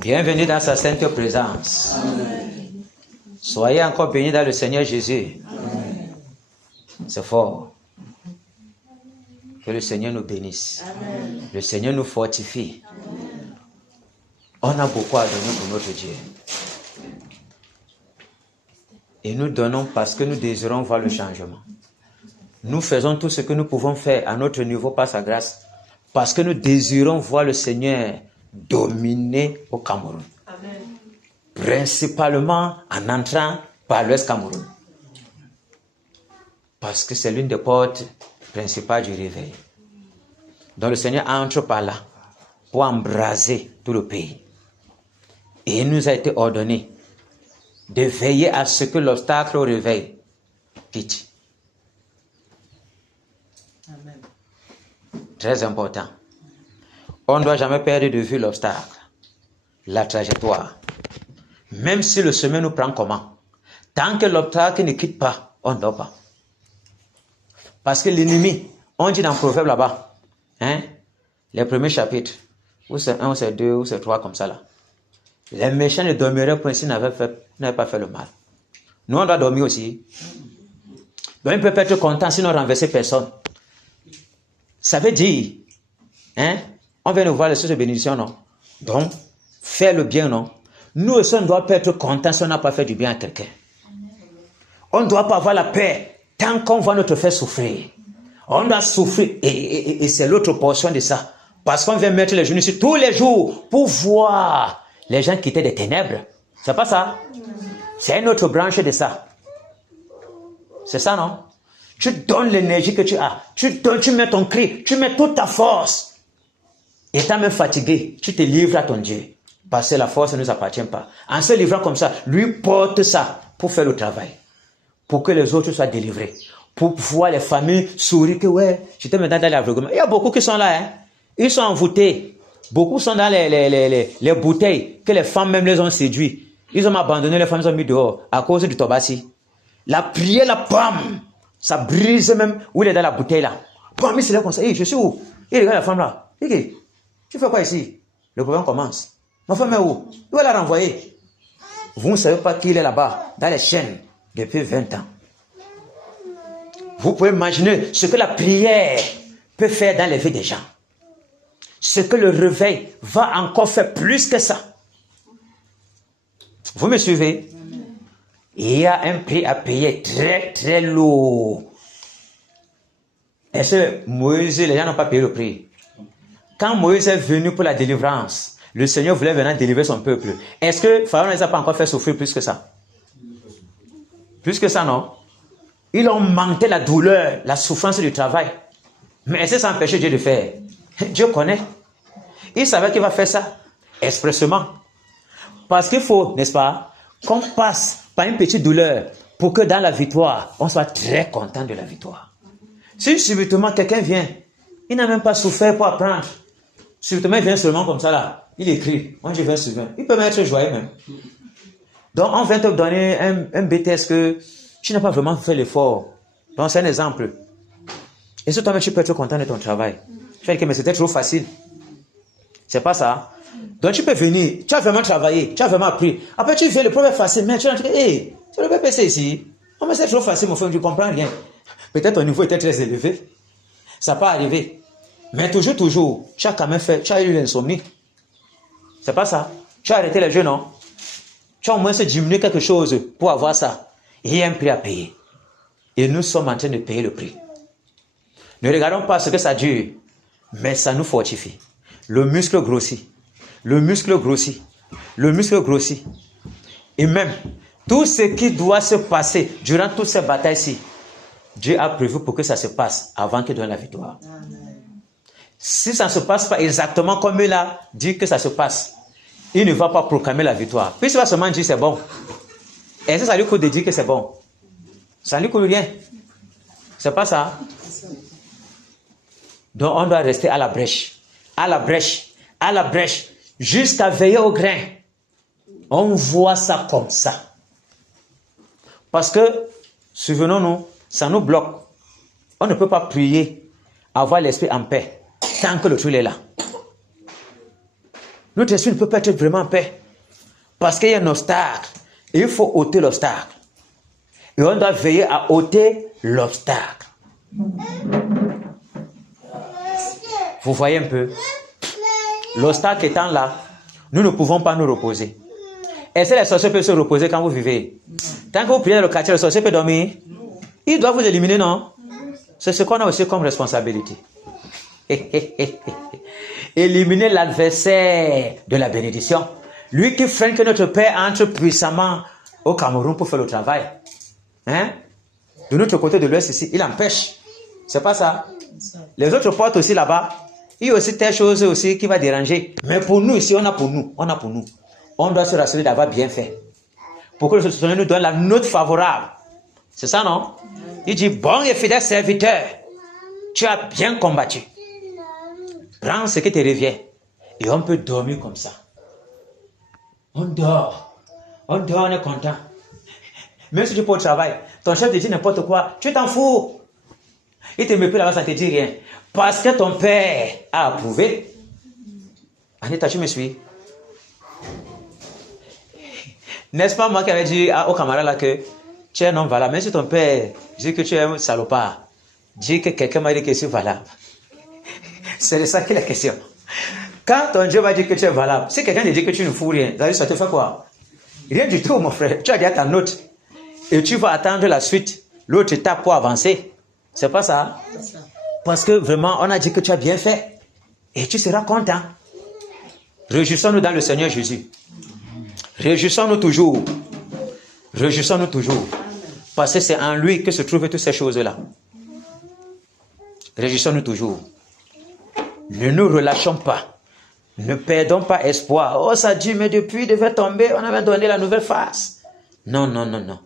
Bienvenue dans sa sainte présence. Soyez encore bénis dans le Seigneur Jésus. C'est fort. Que le Seigneur nous bénisse. Amen. Le Seigneur nous fortifie. Amen. On a beaucoup à donner pour notre Dieu. Et nous donnons parce que nous désirons voir le changement. Nous faisons tout ce que nous pouvons faire à notre niveau par sa grâce. Parce que nous désirons voir le Seigneur dominer au Cameroun. Amen. Principalement en entrant par l'Ouest Cameroun. Parce que c'est l'une des portes principales du réveil. Donc le Seigneur entre par là pour embraser tout le pays. Et il nous a été ordonné de veiller à ce que l'obstacle au réveil quitte. Amen. Très important. On ne doit jamais perdre de vue l'obstacle, la trajectoire. Même si le chemin nous prend comment. Tant que l'obstacle ne quitte pas, on ne dort pas. Parce que l'ennemi, on dit dans le proverbe là-bas, les premiers chapitres, ou c'est 1, ou c'est 2, ou c'est 3 comme ça là. Les méchants ne dormiraient point s'ils n'avaient pas fait le mal. Nous, on doit dormir aussi. Donc, ils ne peuvent pas être contents sinon renverser personne. Ça veut dire, on vient nous voir les sources de bénédiction, non? Donc, faire le bien, non? Nous aussi, on ne doit pas être contents si on n'a pas fait du bien à quelqu'un. On ne doit pas avoir la paix tant qu'on va nous faire souffrir. On doit souffrir. Et c'est l'autre portion de ça. Parce qu'on vient mettre les genoux ici tous les jours pour voir les gens quitter des ténèbres. C'est pas ça? C'est une autre branche de ça. C'est ça, non? Tu donnes l'énergie que tu as. Tu mets ton cri. Tu mets toute ta force. Étant même fatigué, tu te livres à ton Dieu. Parce que la force ne nous appartient pas. En se livrant comme ça, lui porte ça pour faire le travail. Pour que les autres soient délivrés. Pour voir les familles sourire que ouais, j'étais maintenant dans l'aveuglement. Il y a beaucoup qui sont là, Ils sont envoûtés. Beaucoup sont dans les bouteilles que les femmes même les ont séduits. Ils ont abandonné, les femmes les ont mis dehors à cause du tobassi. La prière, la bam, ça brise même où il est dans la bouteille là. Bam, il se lève comme ça. Hey, je suis où? Il regarde la femme là. Hey, tu fais quoi ici? Le problème commence. Ma femme est où? Il va la renvoyer. Vous ne savez pas qu'il est là-bas, dans les chaînes, depuis 20 ans. Vous pouvez imaginer ce que la prière peut faire dans les vies des gens. Ce que le réveil va encore faire plus que ça. Vous me suivez? Il y a un prix à payer très très lourd. Est-ce que Moïse, les gens n'ont pas payé le prix? Quand Moïse est venu pour la délivrance, le Seigneur voulait venir délivrer son peuple. Est-ce que Pharaon ne les a pas encore fait souffrir plus que ça? Plus que ça, non? Ils ont manqué la douleur, la souffrance du travail. Mais est-ce que ça empêche Dieu de faire? Dieu connaît. Il savait qu'il va faire ça expressément. Parce qu'il faut, n'est-ce pas, qu'on passe par une petite douleur pour que dans la victoire, on soit très content de la victoire. Si subitement quelqu'un vient, il n'a même pas souffert pour apprendre. Subitement, il vient seulement comme ça là. Il écrit. Moi, je viens souvent. Il peut même être joyeux même. Donc, on vient te donner un BTS que tu n'as pas vraiment fait l'effort. Donc, c'est un exemple. Et si toi-même, tu peux être content de ton travail. Tu vas dire que mais c'était trop facile. C'est pas ça. Donc, tu peux venir. Tu as vraiment travaillé. Tu as vraiment appris. Après, tu fais le problème facile. Mais tu vas dire, hey, c'est le PPC ici. Oh, mais c'est trop facile, mon frère. Tu ne comprends rien. Peut-être ton niveau était très élevé. Ça peut arriver. Mais toujours, tu as quand même fait. Tu as eu l'insomnie. C'est pas ça. Tu as arrêté les jeux, non? Tu as au moins diminué quelque chose pour avoir ça. Il y a un prix à payer. Et nous sommes en train de payer le prix. Ne regardons pas ce que ça dure, mais ça nous fortifie. Le muscle grossit. Le muscle grossit. Le muscle grossit. Et même, tout ce qui doit se passer durant toutes ces batailles-ci, Dieu a prévu pour que ça se passe avant qu'il donne la victoire. Amen. Si ça ne se passe pas exactement comme il a dit que ça se passe, il ne va pas proclamer la victoire. Puis il va seulement dire c'est bon. Et ça lui coûte de dire que c'est bon. Ça ne lui coûte rien. C'est pas ça. Donc on doit rester à la brèche. À la brèche. À la brèche. Jusqu'à veiller au grain. On voit ça comme ça. Parce que, souvenons-nous, ça nous bloque. On ne peut pas prier, avoir l'esprit en paix, tant que le trou est là. Notre esprit ne peut pas être vraiment en paix. Parce qu'il y a un obstacle. Et il faut ôter l'obstacle. Et on doit veiller à ôter l'obstacle. Vous voyez un peu? L'obstacle étant là, nous ne pouvons pas nous reposer. Est-ce que les sorciers peuvent se reposer quand vous vivez? Tant que vous priez dans le quartier, le sorcier peut dormir? Il doit vous éliminer, non? C'est ce qu'on a aussi comme responsabilité. Éliminer l'adversaire de la bénédiction. Lui qui freine que notre Père entre puissamment au Cameroun pour faire le travail. Hein? De notre côté de l'Ouest ici, il empêche. C'est pas ça? Les autres portes aussi là-bas, il y a aussi telle chose aussi qui va déranger. Mais pour nous ici, on a pour nous. On doit se rassurer d'avoir bien fait. Pour que le Seigneur nous donne la note favorable. C'est ça, non? Il dit, bon et fidèle serviteur, tu as bien combattu. Prends ce qui te revient. Et on peut dormir comme ça. On dort, on est content. Même si tu peux au travail, ton chef te dit n'importe quoi, tu t'en fous. Il te met plus là-bas, ça ne te dit rien. Parce que ton père a approuvé. Anita, tu me suis? N'est-ce pas moi qui avais dit au camarade là que tu es un homme valable. Même si ton père dit que tu es un salopard, dit que quelqu'un m'a dit que c'est valable. C'est de ça qu'il est la question. Quand ton Dieu va dire que tu es valable, si quelqu'un te dit que tu ne fous rien, ça te fait quoi? Rien du tout, mon frère. Tu as déjà ta note. Et tu vas attendre la suite. L'autre étape pour avancer. C'est pas ça? Parce que vraiment, on a dit que tu as bien fait. Et tu seras content. Réjouissons-nous dans le Seigneur Jésus. Réjouissons-nous toujours. Réjouissons-nous toujours. Parce que c'est en lui que se trouvent toutes ces choses-là. Réjouissons-nous toujours. Ne nous relâchons pas. Ne perdons pas espoir. Oh, ça dit, mais depuis, il devait tomber, on avait donné la nouvelle face. Non.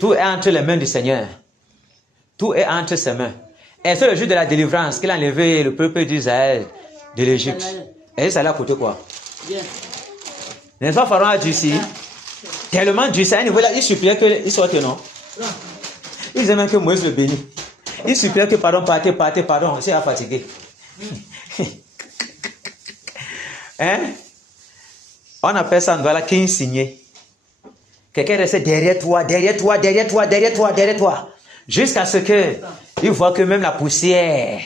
Tout est entre les mains du Seigneur. Tout est entre ses mains. Et c'est le jour de la délivrance qu'il a enlevé le peuple d'Israël de l'Égypte. Et ça l'a coûté quoi? N'est-ce pas, Pharaon a dit ici? Tellement durci, il suppliait qu'il sorte, non? Il disait même que Moïse le bénit. Il suppliait que pardon, pardon, c'est fatigué. Hein? On appelle ça voilà qui signé. Quelqu'un restait derrière toi, jusqu'à ce que il voit que même la poussière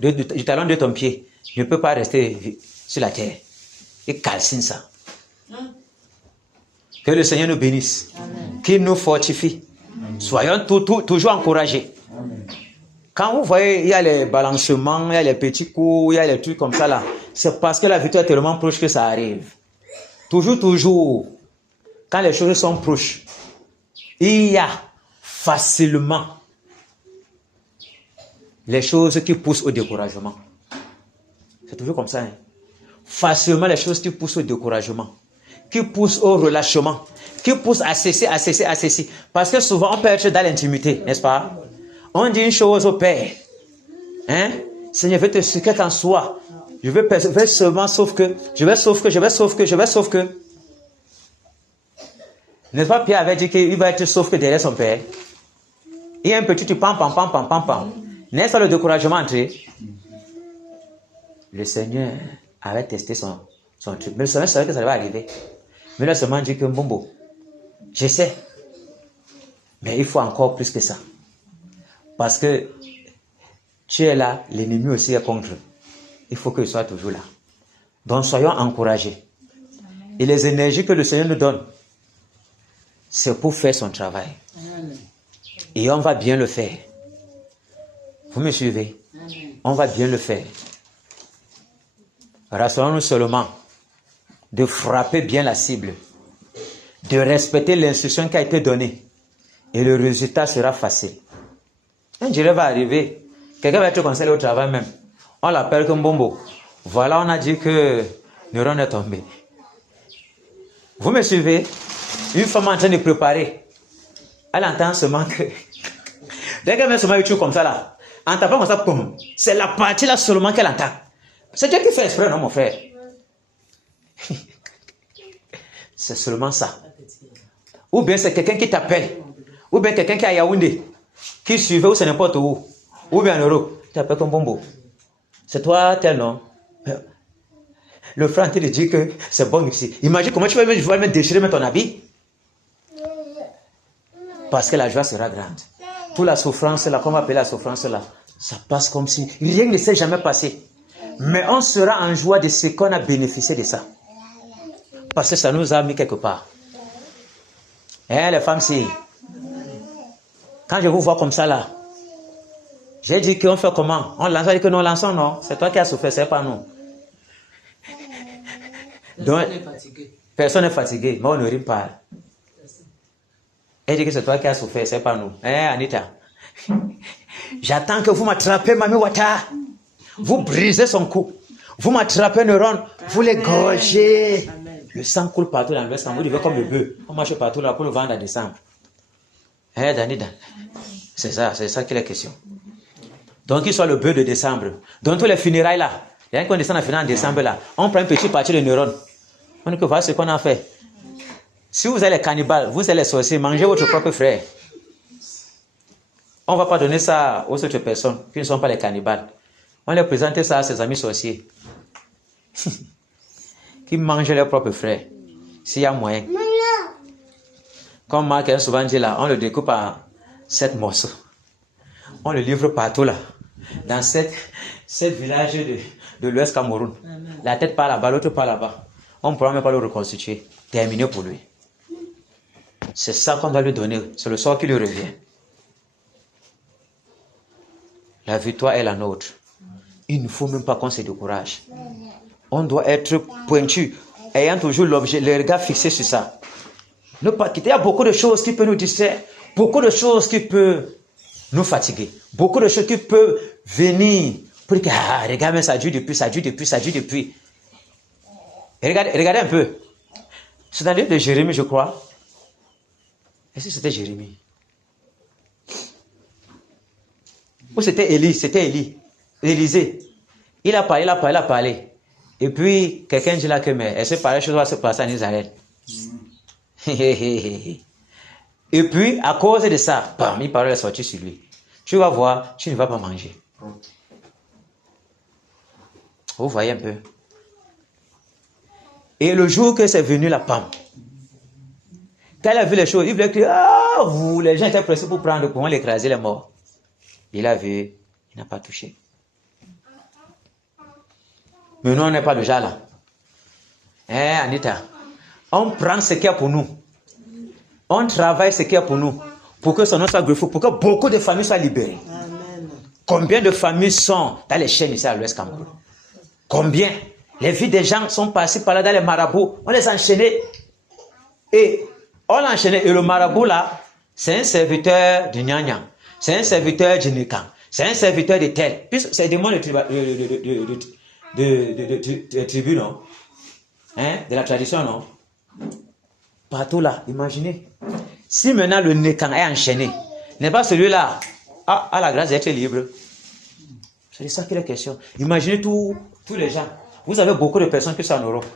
du talon de ton pied ne peut pas rester sur la terre. Il calcine ça. Que le Seigneur nous bénisse, qu'il nous fortifie. Soyons toujours encouragés. Quand vous voyez, il y a les balancements, il y a les petits coups, il y a les trucs comme ça là, c'est parce que la victoire est tellement proche que ça arrive. Toujours, quand les choses sont proches, il y a facilement les choses qui poussent au découragement. C'est toujours comme ça. Hein? Facilement les choses qui poussent au découragement, qui poussent au relâchement, qui poussent à cesser. Parce que souvent on peut être dans l'intimité, n'est-ce pas? On dit une chose au Père. Hein? Seigneur, je vais te supplier qu'en soi. Je vais seulement sauf que. N'est-ce pas, Pierre avait dit qu'il va être sauf que derrière son Père. Il y a un petit pam. N'est-ce pas le découragement entré? Le Seigneur avait testé son truc. Mais le Seigneur savait que ça va arriver. Mais le Seigneur dit que Mbombo, je sais. Mais il faut encore plus que ça. Parce que tu es là, l'ennemi aussi est contre. Il faut qu'il soit toujours là. Donc soyons encouragés. Et les énergies que le Seigneur nous donne, c'est pour faire son travail. Et on va bien le faire. Vous me suivez? On va bien le faire. Rassurons-nous seulement de frapper bien la cible, de respecter l'instruction qui a été donnée. Et le résultat sera facile. Un jour va arriver, quelqu'un va être conseillé au travail même. On l'appelle comme Bombo. Voilà, on a dit que Neuron est tombé. Vous me suivez? Une femme en train de préparer. Elle entend seulement que... Dès qu'elle met seulement un truc comme ça là, en tapant comme ça, c'est la partie là seulement qu'elle entend. C'est Dieu qui fait exprès, non mon frère? C'est seulement ça. Ou bien c'est quelqu'un qui t'appelle. Ou bien quelqu'un qui est à Yaoundé. Qui suivait ou c'est n'importe où. Ou bien en Europe. Tu t'appelles comme Bombo. C'est toi tel nom. Le frère te dit que c'est bon ici. Imagine comment tu vas même déchirer ton habit. Parce que la joie sera grande. Toute la souffrance là, qu'on va appeler la souffrance là, ça passe comme si rien ne s'est jamais passé. Mais on sera en joie de ce qu'on a bénéficié de ça. Parce que ça nous a mis quelque part. Hein, les femmes, si. Quand je vous vois comme ça là, j'ai dit qu'on fait comment? On lance, on dit que nous lançons, non? C'est toi qui as souffert, c'est pas nous. Donc, personne n'est fatigué, mais on ne rime pas. Elle dit que c'est toi qui as souffert, c'est pas nous. Hein, Anita? J'attends que vous m'attrapez, Mami Wata. Vous brisez son cou. Vous m'attrapez, Neuron. Vous les gorgez. Le sang coule partout dans l'Ouest. Vous vivez comme le bœuf. On marche partout là pour le vendre en décembre. Hein, Danida? C'est ça qui est la question. Donc, qu'il soit le bœuf de décembre. Dans tous les funérailles là, il y a un qu'on descend à finir en décembre là. On prend un petit parti de neurones. On dit que voilà ce qu'on a fait. Si vous êtes les cannibales, vous êtes les sorciers, mangez votre propre frère. On ne va pas donner ça aux autres personnes qui ne sont pas les cannibales. On les présente ça à ses amis sorciers. Qui mangent leurs propres frères. S'il y a moyen. Comme Marc a souvent dit là, on le découpe en 7 morceaux. On le livre partout là. Dans 7 villages de l'Ouest Cameroun. La tête par là-bas, l'autre par là-bas. On ne pourra même pas le reconstituer. Terminé pour lui. C'est ça qu'on doit lui donner. C'est le sort qui lui revient. La victoire est la nôtre. Il ne faut même pas qu'on se décourage. On doit être pointu, ayant toujours l'objet, le regard fixé sur ça. Ne pas quitter. Il y a beaucoup de choses qui peuvent nous distraire, beaucoup de choses qui peuvent nous fatiguer, beaucoup de choses qui peuvent venir pour dire regarde, mais ça dure depuis. Et regardez un peu. C'est dans le livre de Jérémie, je crois. Est-ce que c'était Jérémie? Ou c'était Élie? Élisée. Il a parlé. Et puis, quelqu'un dit là que, mais est-ce que pareille chose va se passer en Israël? Et puis, à cause de ça, bam, il parle est sorti sur lui. Tu vas voir, tu ne vas pas manger. Vous voyez un peu. Et le jour que c'est venu la pomme, quand il a vu les choses, il voulait crier, vous, les gens étaient pressés pour prendre, pour l'écraser, les morts. Il a vu, il n'a pas touché. Mais nous, on n'est pas déjà là. Hein, Anita? On prend ce qu'il y a pour nous. On travaille ce qu'il y a pour nous. Pour que son nom soit glorifié, pour que beaucoup de familles soient libérées. Amen. Combien de familles sont dans les chaînes ici à l'Ouest Cameroun? Combien? Les vies des gens sont passées par là dans les marabouts. On les a enchaînés. Et on l'a enchaîné. Et le marabout là, c'est un serviteur du Nyanya. C'est un serviteur du Nikan. C'est un serviteur de tel. Puis c'est des mots de tribu, non? Hein? De la tradition, non? Partout là, imaginez. Si maintenant le Nikan est enchaîné, n'est pas celui-là à la grâce d'être libre. C'est de ça qu'il est question. Imaginez tous les gens. Vous avez beaucoup de personnes qui sont en Europe.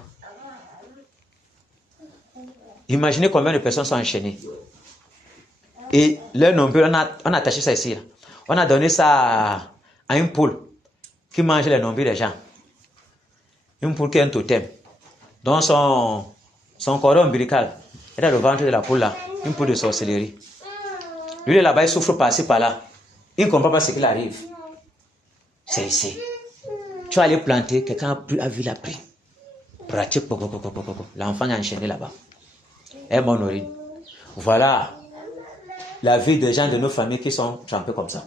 Imaginez combien de personnes sont enchaînées. Et leur nombre, on a attaché ça ici. Là. On a donné ça à une poule qui mange les nombres des gens. Une poule qui est un totem. Dans son cordon ombilical, elle a le ventre de la poule là. Une poule de sorcellerie. Lui là-bas, il souffre par-ci, par-là. Il ne comprend pas ce qu'il arrive. C'est ici. Tu vas aller planter, quelqu'un a vu la pris. Pratique, l'enfant est enchaîné là-bas. Et mon urine. Voilà la vie des gens de nos familles qui sont trempés comme ça.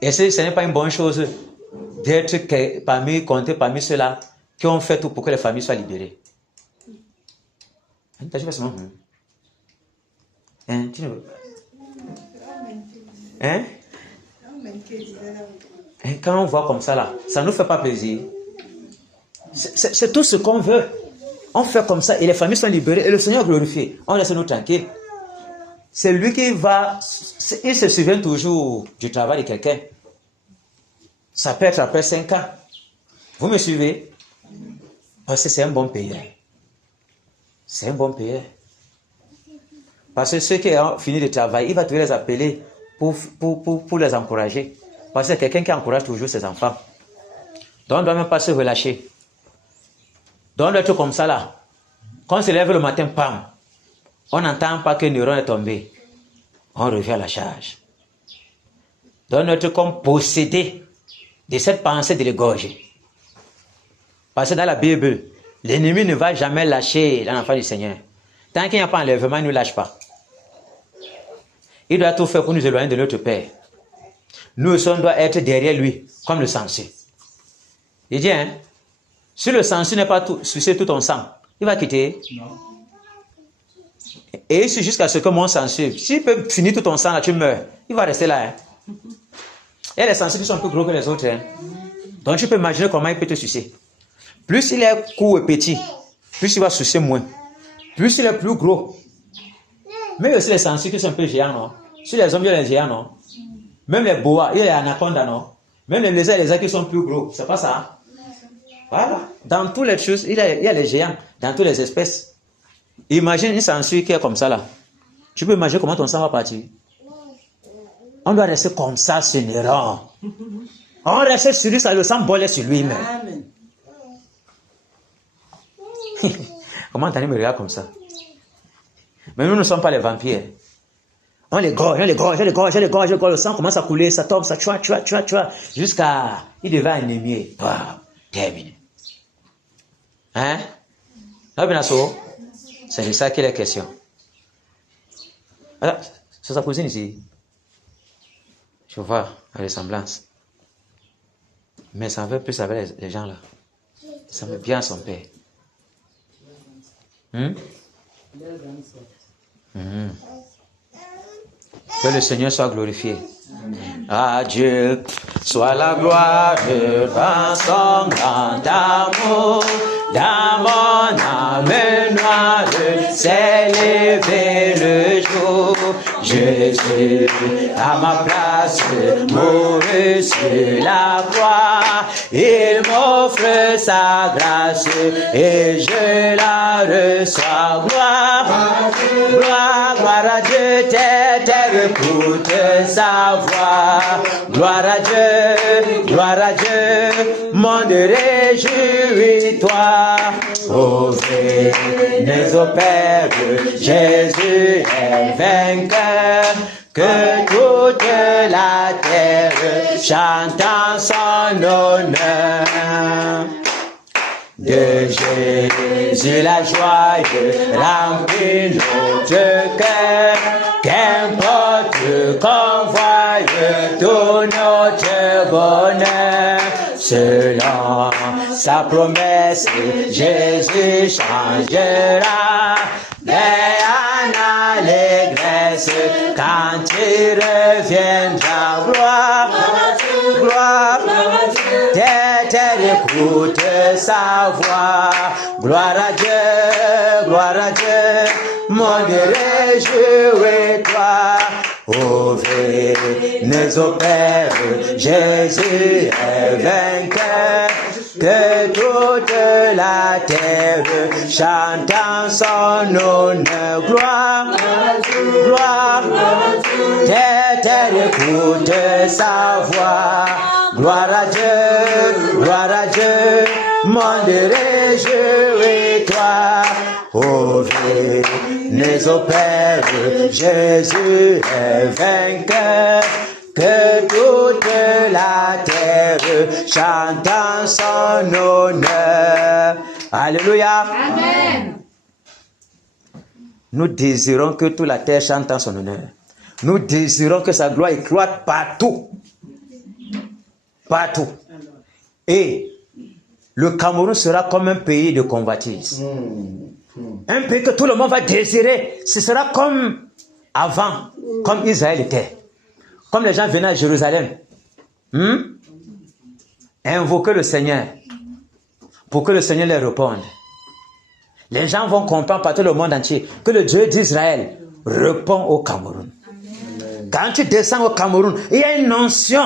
Et ce n'est pas une bonne chose d'être compté parmi ceux-là qui ont fait tout pour que les familles soient libérées. Hein? Tu ne veux... Hein? Et quand on voit comme ça là, ça ne nous fait pas plaisir. C'est tout ce qu'on veut. On fait comme ça et les familles sont libérées et le Seigneur glorifié. On laisse nous tranquilles. C'est lui qui va... Il se souvient toujours du travail de quelqu'un. Ça peut être après 5 ans. Vous me suivez? Parce que c'est un bon payeur. C'est un bon payeur. Parce que ceux qui ont fini de travail, il va toujours les appeler pour les encourager. Parce que c'est quelqu'un qui encourage toujours ses enfants. Donc on ne doit même pas se relâcher. Donc, on doit être comme ça là. Quand on se lève le matin, pam, on n'entend pas que le neuron est tombé. On revient à la charge. Donc, on doit être comme possédé de cette pensée de l'égorger. Parce que dans la Bible, l'ennemi ne va jamais lâcher l'enfant du Seigneur. Tant qu'il n'y a pas enlèvement, il ne nous lâche pas. Il doit tout faire pour nous éloigner de notre Père. Nous aussi, on doit être derrière lui, comme le sangsue. Il dit, hein, si le sangsue n'est pas sucé tout ton sang, il va quitter. Non. Et c'est jusqu'à ce que mon sangsue, s'il peut finir tout ton sang, là, tu meurs. Il va rester là. Hein. Et les sangsues qui sont plus gros que les autres. Hein. Donc tu peux imaginer comment il peut te sucer. Plus il est court et petit, plus il va sucer moins. Plus il est plus gros. Mais aussi les sangsues qui sont un peu géants, non? Si les hommes, il y a les géants, non? Même les boas, il y a les anacondas, non? Même les lézards qui sont plus gros. C'est pas ça? Voilà. Dans toutes les choses, il y a les géants, dans toutes les espèces. Imagine une sangsue qui est comme ça, là. Tu peux imaginer comment ton sang va partir? On doit rester comme ça sur les rangs. On reste sur lui, ça le sang boler sur lui-même. Comment t'as me regarder comme ça? Mais nous ne sommes pas les vampires. On les gorge, le sang commence à couler, ça tombe, ça tchoua, jusqu'à il devient anémié. Wow, terminé. Hein? C'est de ça qu'il est question. Alors, c'est sa cousine ici. Je vois la ressemblance. Mais ça veut plus avec les gens là. Ça veut bien son père. Que le Seigneur soit glorifié. À Dieu soit la gloire par son grand amour. Dans mon âme noire s'est levé le jour. Jésus, à ma place, mourut sur la croix. Il m'offre sa grâce et je la reçois. Gloire, gloire, gloire à Dieu, terre écoute sa voix. Gloire à Dieu, monde réjouis-toi. Ô venez au Père, Jésus est vainqueur, que toute la terre chante en son honneur. De Jésus la joie remplit notre cœur, qu'importe qu'on voie tout notre bonheur. Selon sa promesse, Jésus changera mais en allégresse quand il reviendra. Gloire, gloire, terre écoute sa voix. Gloire à Dieu, monde réjouis-toi. Ô venez au Père, Jésus est vainqueur, que toute la terre chante en son honneur. Gloire, gloire, terre écoute sa voix. Gloire à Dieu, monde réjouis-toi. Ô venez au Père, Jésus est vainqueur, que toute la terre chante en son honneur. Alléluia. Amen. Nous désirons que toute la terre chante en son honneur. Nous désirons que sa gloire éclate partout. Partout. Et le Cameroun sera comme un pays de convoitise. Un pays que tout le monde va désirer. Ce sera comme avant, comme Israël était. Comme les gens venaient à Jérusalem. Invoquer le Seigneur. Pour que le Seigneur les réponde. Les gens vont comprendre par tout le monde entier que le Dieu d'Israël répond au Cameroun. Amen. Quand tu descends au Cameroun, il y a une notion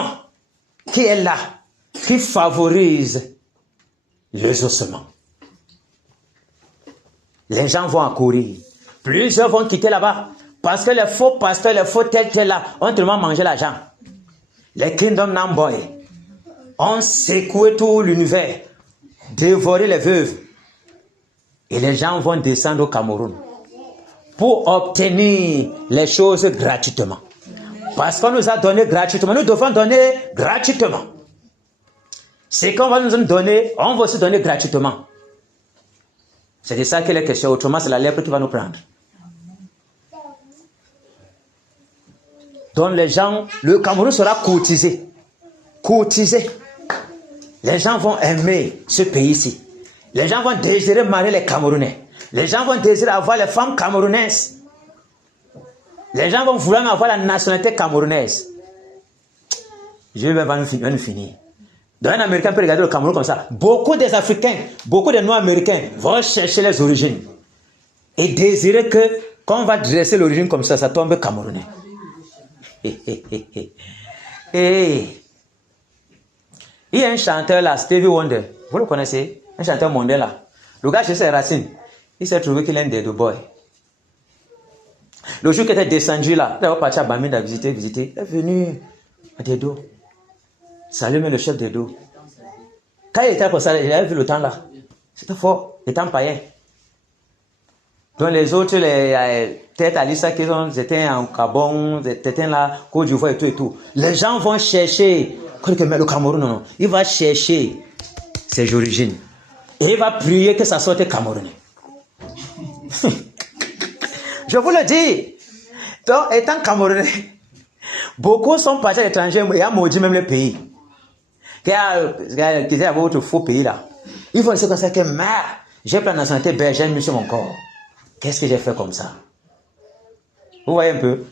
qui est là, qui favorise les ossements. Les gens vont accourir. Plusieurs vont quitter là-bas. Parce que les faux pasteurs, les faux tels là, ont tellement mangé l'argent. Les Kingdom Namboy ont secoué tout l'univers, dévoré les veuves, Et les gens vont descendre au Cameroun pour obtenir les choses gratuitement. Parce qu'on nous a donné gratuitement. Nous devons donner gratuitement. Ce qu'on va nous donner, on va aussi donner gratuitement. C'est de ça qu'il est question. Autrement, c'est la lèpre qui va nous prendre. Donc les gens, le Cameroun sera courtisé. Courtisé. Les gens vont aimer ce pays-ci. Les gens vont désirer marier les Camerounais. Les gens vont désirer avoir les femmes camerounaises. Les gens vont vouloir avoir la nationalité camerounaise. Je vais nous finir. Donc un Américain peut regarder le Cameroun comme ça. Beaucoup des Africains, beaucoup des Noirs-Américains vont chercher les origines. Et désirer que, quand on va dresser l'origine comme ça tombe camerounais. Il y a un chanteur là, Stevie Wonder. Vous le connaissez? Un chanteur mondial là. Le gars, chez ses racines, il s'est trouvé qu'il est un dead boy. Le jour qu'il était descendu là, il est parti à Bamenda visiter. Il est venu à Dedo. Salut, le chef Dedo. Quand il était comme ça, il avait vu le temps là. C'était fort, le temps païen. Donc les autres, les têtes à l'Issa qui étaient en Gabon, étaient là, Côte d'Ivoire et tout. Les gens vont chercher, le Cameroun, non. Il va chercher ses origines. Et il va prier que ça sorte camerounais. Je vous le dis. Donc, étant camerounais, beaucoup sont partis à l'étranger et ont maudit même le pays. Qui est à votre faux pays là. Ils vont dire comme ça que, j'ai pris la nationalité belge, j'ai mis sur mon corps. Qu'est-ce que j'ai fait comme ça? Vous voyez un peu?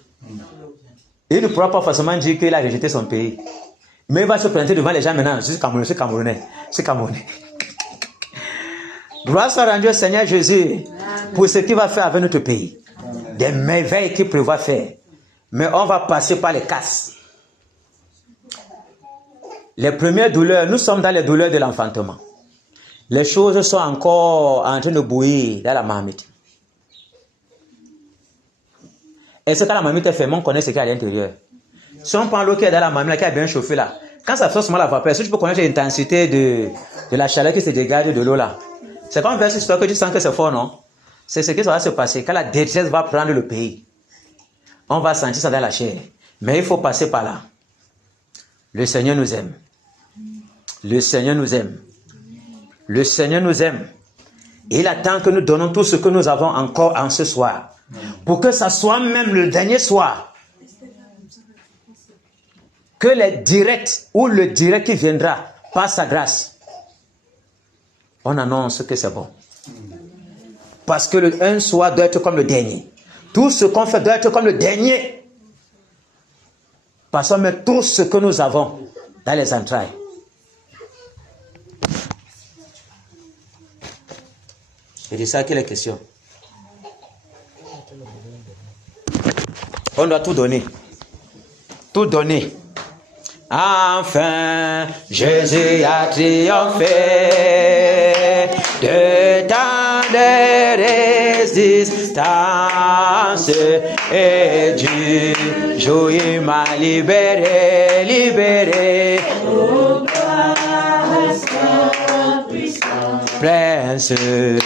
Il ne pourra pas forcément dire qu'il a rejeté son pays. Mais il va se présenter devant les gens maintenant. Je suis Camerounais. Gloire soit rendue au Seigneur Jésus pour ce qu'il va faire avec notre pays. Des merveilles qu'il prévoit faire. Mais on va passer par les casses. Les premières douleurs, nous sommes dans les douleurs de l'enfantement. Les choses sont encore en train de bouillir dans la marmite. Et ce que la marmite est fait, on connaît ce qu'il y a à l'intérieur. Si on prend l'eau qui est dans la marmite, qui est bien chauffée là, quand ça fait seulement la vapeur, si tu peux connaître l'intensité de la chaleur qui se dégage de l'eau là, c'est comme vers cette histoire que tu sens que c'est fort, non? C'est ce qui va se passer quand la détresse va prendre le pays. On va sentir ça dans la chair. Mais il faut passer par là. Le Seigneur nous aime. Le Seigneur nous aime. Le Seigneur nous aime. Il attend que nous donnons tout ce que nous avons encore en ce soir. Pour que ça soit même le dernier soir. Que les directs ou le direct qui viendra par sa grâce, on annonce que c'est bon. Parce que un soir doit être comme le dernier. Tout ce qu'on fait doit être comme le dernier. Parce qu'on met tout ce que nous avons dans les entrailles. C'est de ça qu'il est question. On doit tout donner. Tout donner. Enfin, Jésus a triomphé de tant de résistance et du jour il m'a libéré. Prince de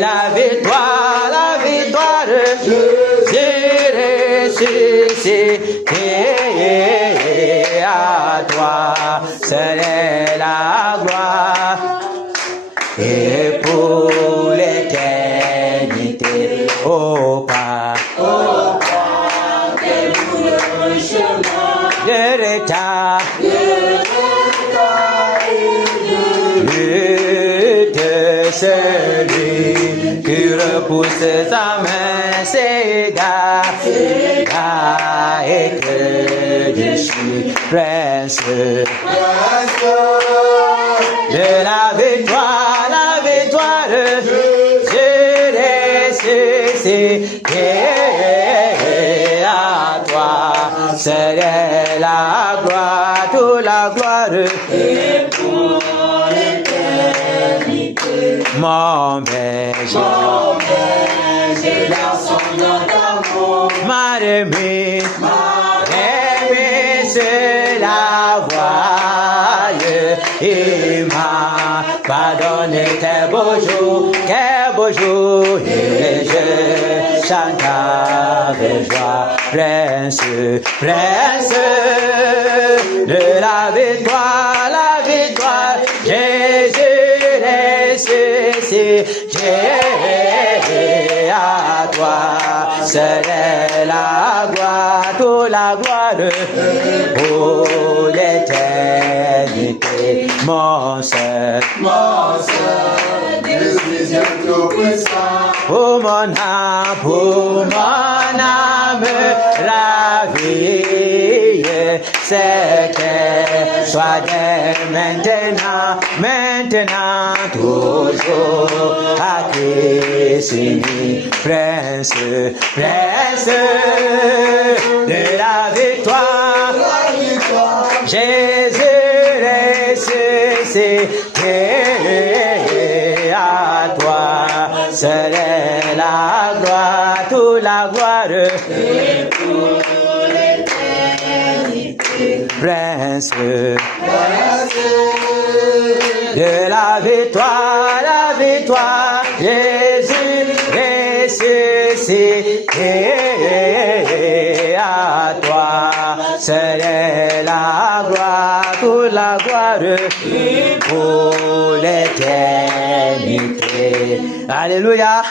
la victoire, j'ai ressuscité à toi, c'est la gloire et pour l'éternité, oh Père, de retard. Celui qui repousse sa main, c'est et que je suis prince de la victoire, je ressuscité à toi, c'est la gloire, toute la gloire. Mon berger dans son nom d'amour, m'a aimé, c'est la voie il m'a pardonné. Quel beau jour, et je chante avec joie. Prince de la victoire, Jésus ressuscité, à toi serait la gloire, toute la gloire pour l'éternité. Mon seul, pour mon âme ravie, c'est que soit dès maintenant, toujours à Christ, Prince de la victoire, Jésus ressuscité, à toi serait la gloire, toute la gloire, Prince de la victoire, Jésus ressuscité, à toi serait la gloire, toute la gloire pour l'éternité. Alléluia.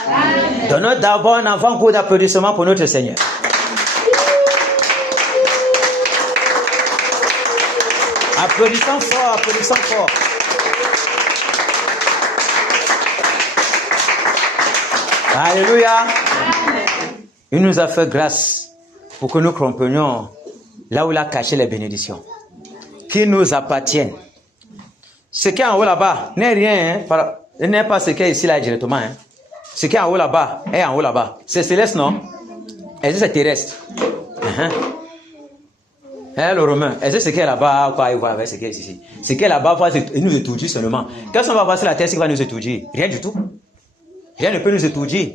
Donnons d'abord un avant-goût d'applaudissements pour notre Seigneur. Applaudissons fort. Alléluia. Il nous a fait grâce pour que nous comprenions là où il a caché les bénédictions qui nous appartiennent. Ce qui est en haut là-bas n'est rien, n'est pas ce qui est ici là directement. Hein. Ce qui est en haut là-bas est en haut là-bas. C'est céleste, non? Est-ce que c'est terrestre? Le Romain, est-ce que ce qui est là-bas, quoi, il voit avec ce qui est ici? Ce qui est là-bas, il nous étourdit seulement. Qu'est-ce qu'on va voir sur la terre, ce qui va nous étourdir? Rien du tout. Rien ne peut nous étourdir.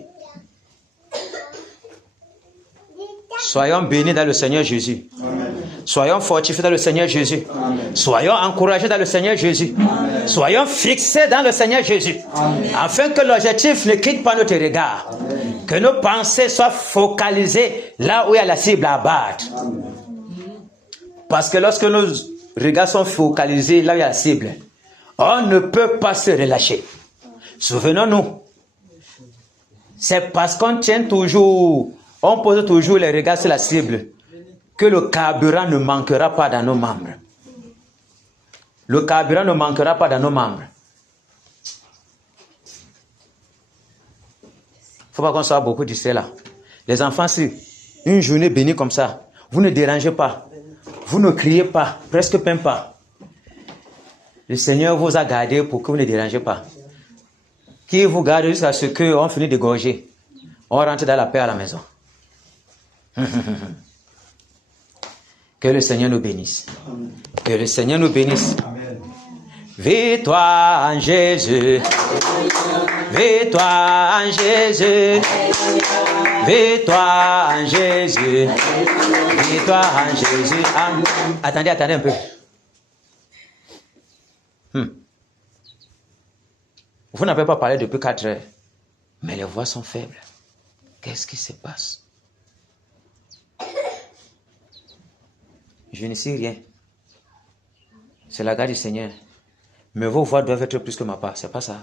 Soyons bénis dans le Seigneur Jésus. Amen. Soyons fortifiés dans le Seigneur Jésus. Amen. Soyons encouragés dans le Seigneur Jésus. Amen. Soyons fixés dans le Seigneur Jésus. Amen. Afin que l'objectif ne quitte pas notre regard. Amen. Que nos pensées soient focalisées là où il y a la cible à abattre. Amen. Parce que lorsque nos regards sont focalisés là où il y a la cible, on ne peut pas se relâcher. Souvenons-nous, c'est parce qu'on tient toujours, on pose toujours les regards sur la cible, que le carburant ne manquera pas dans nos membres. Le carburant ne manquera pas dans nos membres. Il ne faut pas qu'on soit beaucoup distrait là. Les enfants, si une journée bénie comme ça, vous ne dérangez pas, vous ne criez pas, presque même pas. Le Seigneur vous a gardé pour que vous ne dérangez pas. Qui vous garde jusqu'à ce qu'on finisse de gorger. On rentre dans la paix à la maison. Que le Seigneur nous bénisse. Que le Seigneur nous bénisse. Victoire en Jésus. Victoire en Jésus. Victoire en Jésus. Victoire en Jésus. Attendez un peu. Vous n'avez pas parlé depuis 4 heures, mais les voix sont faibles. Qu'est-ce qui se passe? Je ne sais rien. C'est la garde du Seigneur. Mais vos voix doivent être plus que ma part. C'est pas ça.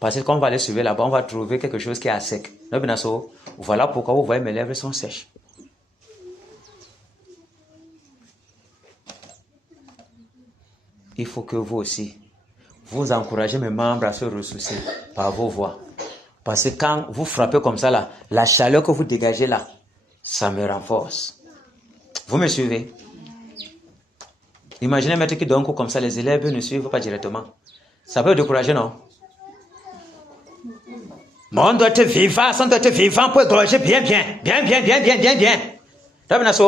Parce que quand on va aller suivre là-bas, on va trouver quelque chose qui est à sec. Voilà pourquoi vous voyez mes lèvres sont sèches. Il faut que vous aussi, vous encouragez mes membres à se ressourcer par vos voix. Parce que quand vous frappez comme ça là, la chaleur que vous dégagez là, ça me renforce. Vous me suivez? Imaginez un maître qui donne un coup comme ça, les élèves ne suivent pas directement. Ça peut décourager, non? Mais on doit être vivant pour égorger bien. T'as bien ça?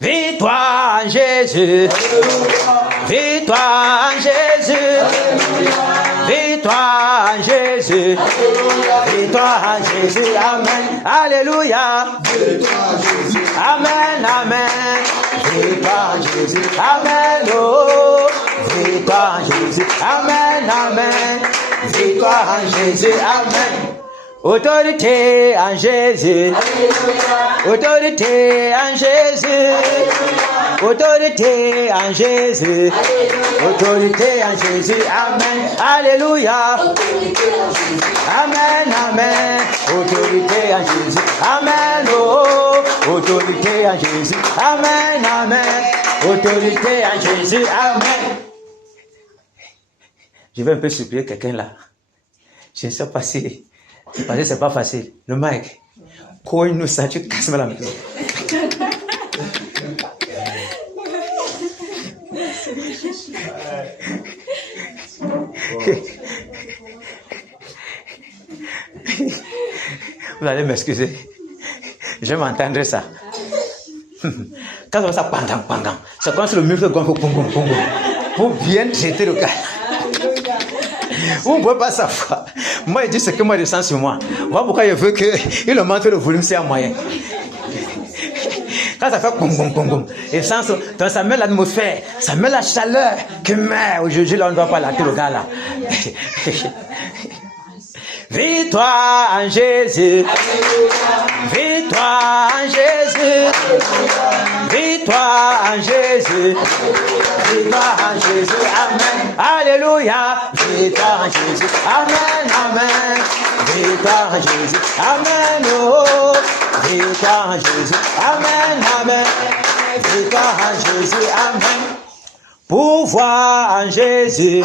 Victoire en Jésus. Victoire en Jésus. Victoire en Jésus. Victoire en Jésus. Amen. Alléluia. Amen, amen. Victoire en Jésus. Amen. Oh. Victoire en Jésus. Amen, amen. Victoire en Jésus. Amen. Autorité en Jésus. Autorité en Jésus. Autorité en Jésus. Autorité en Jésus. Amen. Alléluia. Amen, amen. Autorité en Jésus. Amen. Oh, autorité en Jésus. Amen, amen. Autorité en Jésus. Amen. Je vais un peu supplier quelqu'un là. Je ne sais pas si... Parce que c'est pas facile. Le mic. Quand il nous sent, tu casses la maison. Vous allez m'excuser. Je vais m'entendre ça. Quand on voit ça, pandang, c'est comme si le mur fait gonfle, pour bien jeter le gars. Vous ne pouvez pas savoir. Moi, je dis ce que moi je sens sur moi. Voilà pourquoi je veux qu'il augmente le volume, c'est un moyen. Quand ça fait boum, et sens, donc ça met l'atmosphère, ça met la chaleur que met aujourd'hui, là, on ne doit pas latter le gars là. Victoire en Jésus. Victoire en Jésus. Victoire en Jésus. Victoire en Jésus. Amen. Alléluia. Victoire en Jésus. Amen. Amen. Victoire en Jésus. Amen. Oh. Victoire en Jésus. Amen. Amen. Victoire en Jésus. Amen. Pouvoir en Jésus.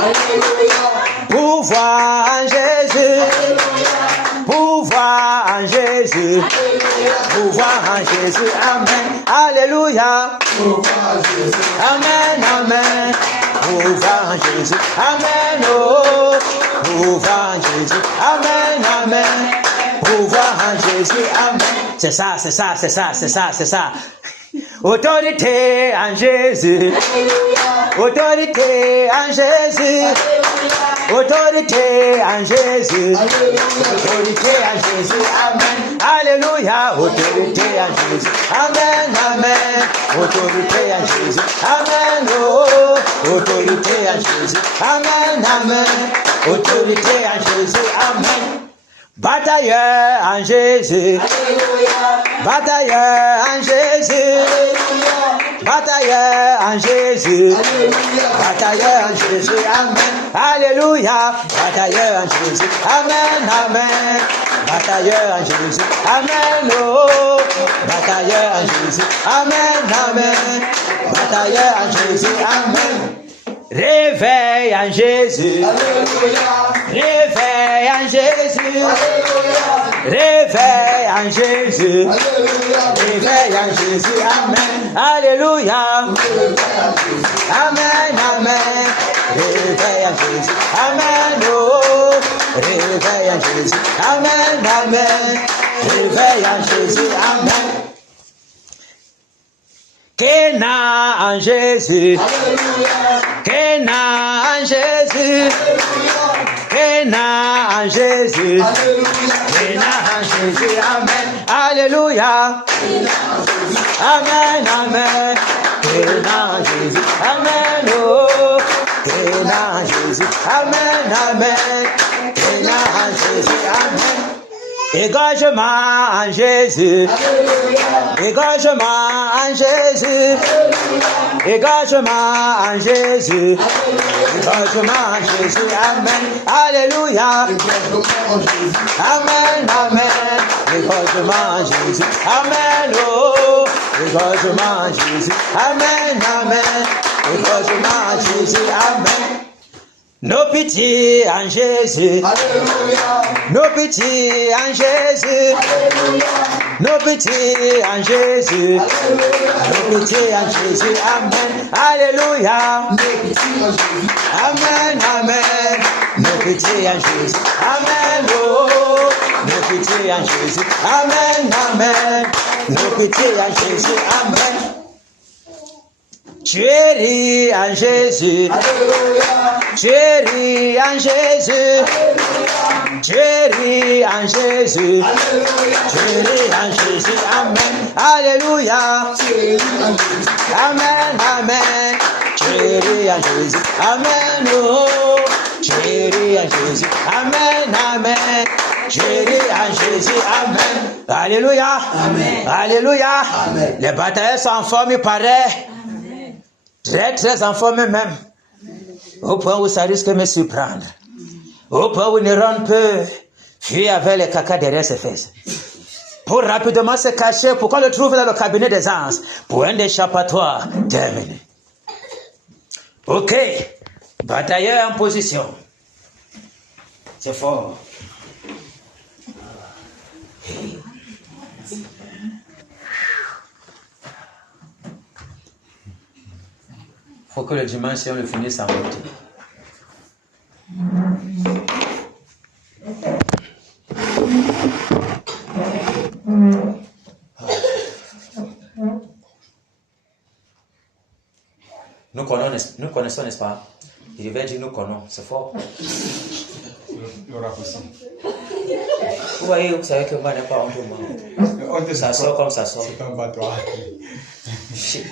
Pouvoir en Jésus. Pouvoir en Jésus. Pouvoir en Jésus. Amen. Alléluia. Amen. Amen. Pouvoir en Jésus. Amen. Oh. Pouvoir en Jésus. Amen. Amen. Pouvoir en Jésus. Amen. C'est ça. Autorité en Jésus. Autorité en Jésus. Autorité en Jésus. Autorité en Jésus. Amen. Alléluia. Autorité en Jésus. Amen. Amen. Autorité en Jésus. Amen. Oh. Autorité en Jésus. Amen. Amen. Autorité en Jésus. Amen. Batailleur en Jésus. Batailleur en Jésus. Batailleur en Jésus. Batailleur en Jésus. Amen. Alléluia. Batailleur en Jésus. Amen. Amen. Batailleur en Jésus. Amen. Oh. Batailleur en Jésus. Amen. Amen. Batailleur en Jésus. Amen. Réveille en Jésus. Réveille en Jésus. Réveille en Jésus. Réveille en Jésus. Amen. Alléluia. Amen. Amen. Réveille en Jésus. Amen. Oh. Réveille en Jésus. Amen. Amen. Réveille en Jésus. Amen. Kéna en Jésus. Kéna en Jésus. Kéna en Jésus. Kéna en Jésus. Amen. Alléluia. Amen. Amen. Kéna en Jésus. Amen. Oh. Kéna en Jésus. Amen. Amen. Kéna en Jésus. Amen. Égorgement en Jésus. Égorgement en Jésus. Égorgement en Jésus. Égorgement en Jésus. Amen. Alléluia. Amen. Amen. Égorgement en Jésus. Amen. Oh. Égorgement en Jésus. Amen. Amen. Égorgement en Jésus. Amen. Nos pitiés en Jésus. Alléluia. Nos pitiés en Jésus. Alléluia. Nos pitiés en Jésus. Alléluia. Nos pitiés en Jésus. Amen. Alléluia. Amen. Amen. Nos pitiés en Jésus. Amen. Oh. Nos pitiés en Jésus. Amen. Amen. Nos pitiés en Jésus. Amen. Tu es ri en Jésus. Tu es ri en Jésus. Tu es ri en Jésus. Tu es ri en Jésus. Amen. Alléluia. Amen. Amen. Tu es ri en Jésus. Amen. Oh. Tu es ri en Jésus. Amen. Amen. Tu es ri en Jésus. Amen. Alléluia. Amen. Alléluia. Amen. Les batailles sont en forme, il paraît. Très, très en forme même. Au point où ça risque de me surprendre. Au point où Néron peut fuir avec les caca derrière ses fesses. Pour rapidement se cacher, pour qu'on le trouve dans le cabinet des anges. Pour un échappatoire terminé. Ok. Batailleur en position. C'est fort. Faut que le dimanche, on le finisse en beauté. Nous connaissons, n'est-ce pas? Il devait dire nous connaissons, c'est fort. Le rap aussi. Vous voyez, vous savez que moi, je n'ai pas honte au monde. Ça sort comme ça sort. C'est un battoir. C'est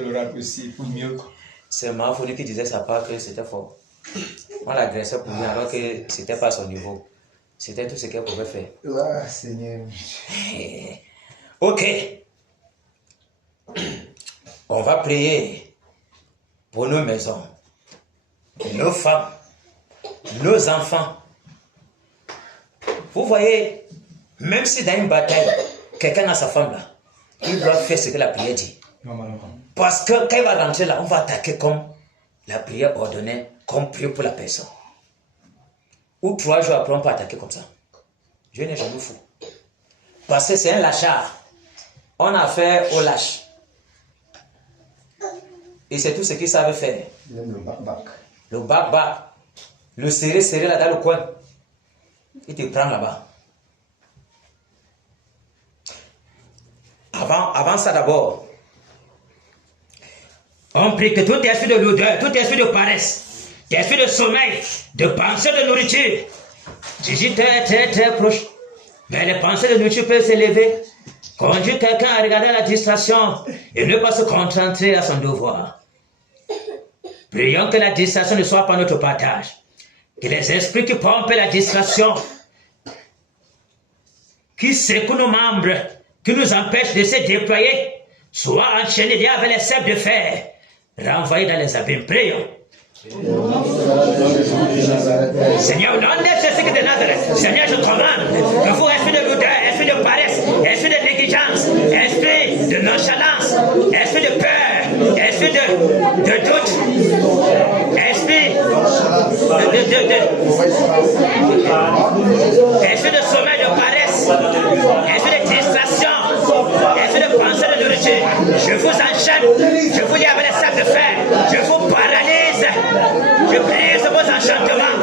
le rap aussi, pour mieux. C'est Mafouni qui disait sa part que c'était fort. On l'agressait pour lui alors que c'était pas son niveau. C'était tout ce qu'elle pouvait faire. Ah, Seigneur. Ok. On va prier pour nos maisons, nos femmes, nos enfants. Vous voyez, même si dans une bataille, quelqu'un a sa femme là, il doit faire ce que la prière dit. Parce que quand il va rentrer là, on va attaquer comme la prière ordonnée, comme prier pour la personne. Ou 3 jours après, on peut attaquer comme ça. Dieu n'est jamais fou. Parce que c'est un lâchard. On a affaire au lâche. Et c'est tout ce qu'ils savent faire. Il aime le bac-bac. Le bac-bac. Le serré là dans le coin. Il te prend là-bas. Avant ça d'abord, on prie que tout esprit de l'odeur, tout esprit de paresse, esprit de sommeil, de pensée de nourriture, Jésus très très très proche, mais les pensées de nourriture peuvent s'élever, conduire quelqu'un à regarder la distraction et ne pas se concentrer à son devoir. Prions que la distraction ne soit pas notre partage, que les esprits qui pompent la distraction, qui secouent nos membres, qui nous empêchent de se déployer, soient enchaînés avec les ceps de fer, renvoyés dans les abîmes. Prions. Seigneur, au nom de Jésus de Nazareth, Seigneur, je commande que vous, esprit de lourdeur, esprit de paresse, esprit de négligence, esprit de nonchalance, esprit de peur, esprit de doute, esprit esprit de sommeil, de paresse, esprit de distraction, esprit de pensée de nourriture, je vous enchaîne, je vous lis avec les sacs de fer, je vous paralyse, je brise vos enchantements,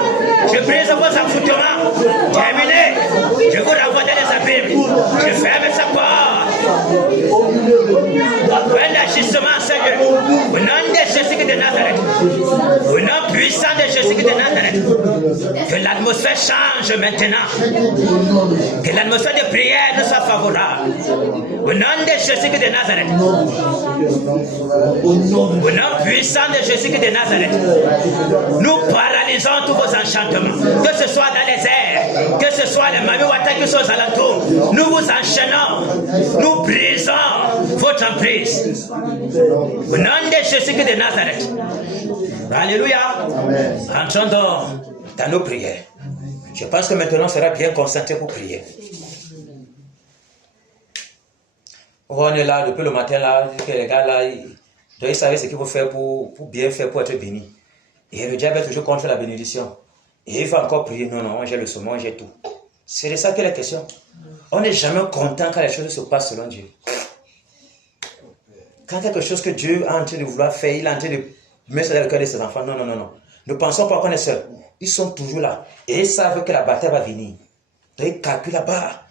je brise vos envoûtements, terminé, je vous renvoie dans les abîmes, je ferme sa porte. Un agissement, Seigneur, au nom de Jésus de Nazareth, au nom puissant de Jésus de Nazareth, que l'atmosphère change maintenant, que l'atmosphère de prière nous soit favorable, au nom de Jésus de Nazareth, au nom puissant de Jésus de Nazareth, nous paralysons tous vos enchantements, que ce soit dans les airs, que ce soit les Mamiwata qui sont aux alentours, nous vous enchaînons, nous brisons votre emprise. Au nom de Jésus de Nazareth. Alléluia. Entrons dans nos prières. Je pense que maintenant on sera bien concentré pour prier. On est là depuis le matin, là, que les gars là, ils savent ce qu'il faut faire pour bien faire, pour être béni. Et le diable est toujours contre la bénédiction. Et il faut encore prier. Non, non, j'ai le sommeil, j'ai tout. C'est de ça que la question. On n'est jamais content quand les choses se passent selon Dieu. Quand quelque chose que Dieu est en train de vouloir faire, il est en train de mettre ça dans le cœur de ses enfants. Non, non, non, non. Ne pensons pas qu'on est seul. Ils sont toujours là. Et ils savent que la bataille va venir. Donc ils calculent là-bas.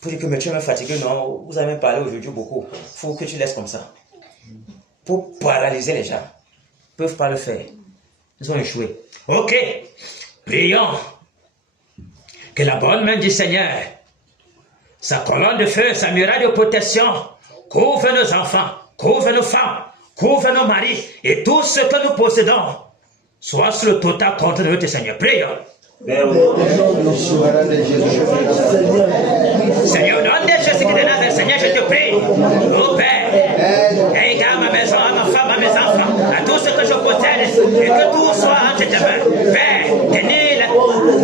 Pour dire que tu es fatigué. Non, vous avez parlé aujourd'hui beaucoup. Il faut que tu laisses comme ça. pour paralyser les gens. Ils ne peuvent pas le faire. Ils ont échoué. Ok. Prions. Que la bonne main du Seigneur, sa colonne de feu, sa muraille de protection, couvre nos enfants, couvre nos femmes, couvre nos maris et tout ce que nous possédons, soit sur le total contre notre Seigneur. Prions. Seigneur, au nom de Jésus de Nazareth, Seigneur, je te prie, ô Père, aide à ma maison, à ma femme, à mes enfants, à tout ce que je possède, et que tout soit entre tes mains. Père, que ni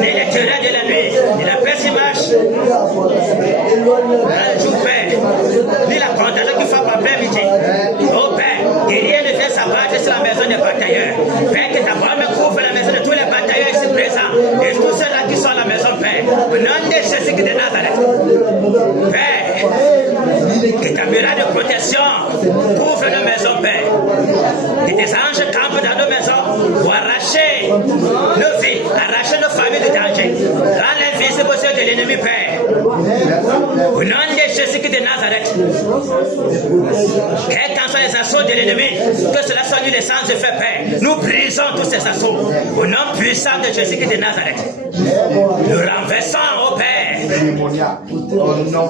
les terreurs de la nuit, ni la pessimage, un jour, Père, ni la contagion qui frappe après-midi. Ô Père, que rien ne vienne s'abattre sur la maison des batailleurs. Père, que ta bonne main couvre la maison de tous les batailleurs ici présents, et tous ceux-là qui sont à la maison, Père. Au nom de Jésus de Nazareth. Père, que ta muraille de protection couvre nos maisons, Père. Que tes anges campent dans nos maisons pour arracher nos vies, arracher nos familles du danger. Rends l'invisible aux yeux de l'ennemi, Père. Au nom de Jésus de Nazareth. Quels qu'en soient les assauts de l'ennemi, que cela soit nul et sans effet, Père. Nous brisons tous ces assauts. Au nom puissant de Jésus de Nazareth. Nous renversons, ô Père,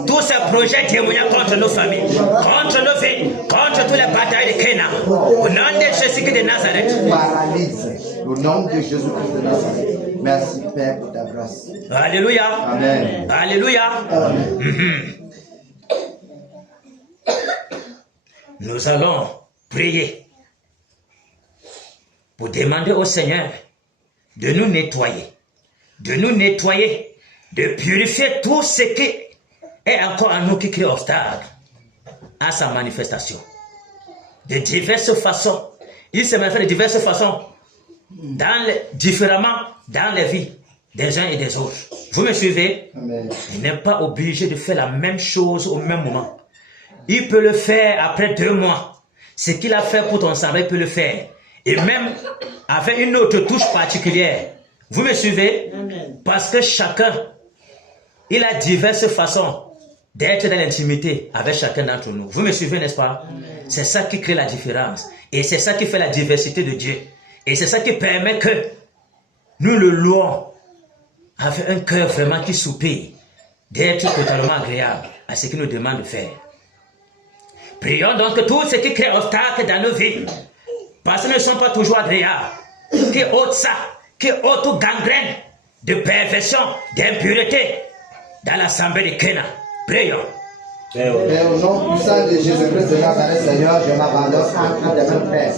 tous ces projets démoniaques contre nos familles, contre nos vies, contre tous les batailles de Canaan. Au nom de Jésus de Nazareth. Paralyse. Au nom de Jésus-Christ de Nazareth. Merci, Père, pour ta grâce. Alléluia. Amen. Alléluia. Amen. Nous allons prier pour demander au Seigneur de nous nettoyer, de purifier tout ce qui est encore en nous qui crée obstacle à sa manifestation. De diverses façons. Il se manifeste de diverses façons, différemment dans les vies des uns et des autres. Vous me suivez? Amen. Il n'est pas obligé de faire la même chose au même moment. Il peut le faire après 2 mois. Ce qu'il a fait pour ton sang, il peut le faire. Et même avec une autre touche particulière. Vous me suivez? Amen. Parce que chacun, il a diverses façons d'être dans l'intimité avec chacun d'entre nous. Vous me suivez, n'est-ce pas? C'est ça qui crée la différence. Et c'est ça qui fait la diversité de Dieu. Et c'est ça qui permet que nous le louons avec un cœur vraiment qui soupire, d'être totalement agréable à ce qu'il nous demande de faire. Prions donc que tout ce qui crée obstacle dans nos vies, parce que nous ne sommes pas toujours agréables, qui ôte ça, qui ôte toute gangrène de perversion, d'impureté dans l'assemblée de Canaan. Prions. Père, au nom puissant de Jésus-Christ de Nazareth, Seigneur, je m'abandonne entre tes mains, Père.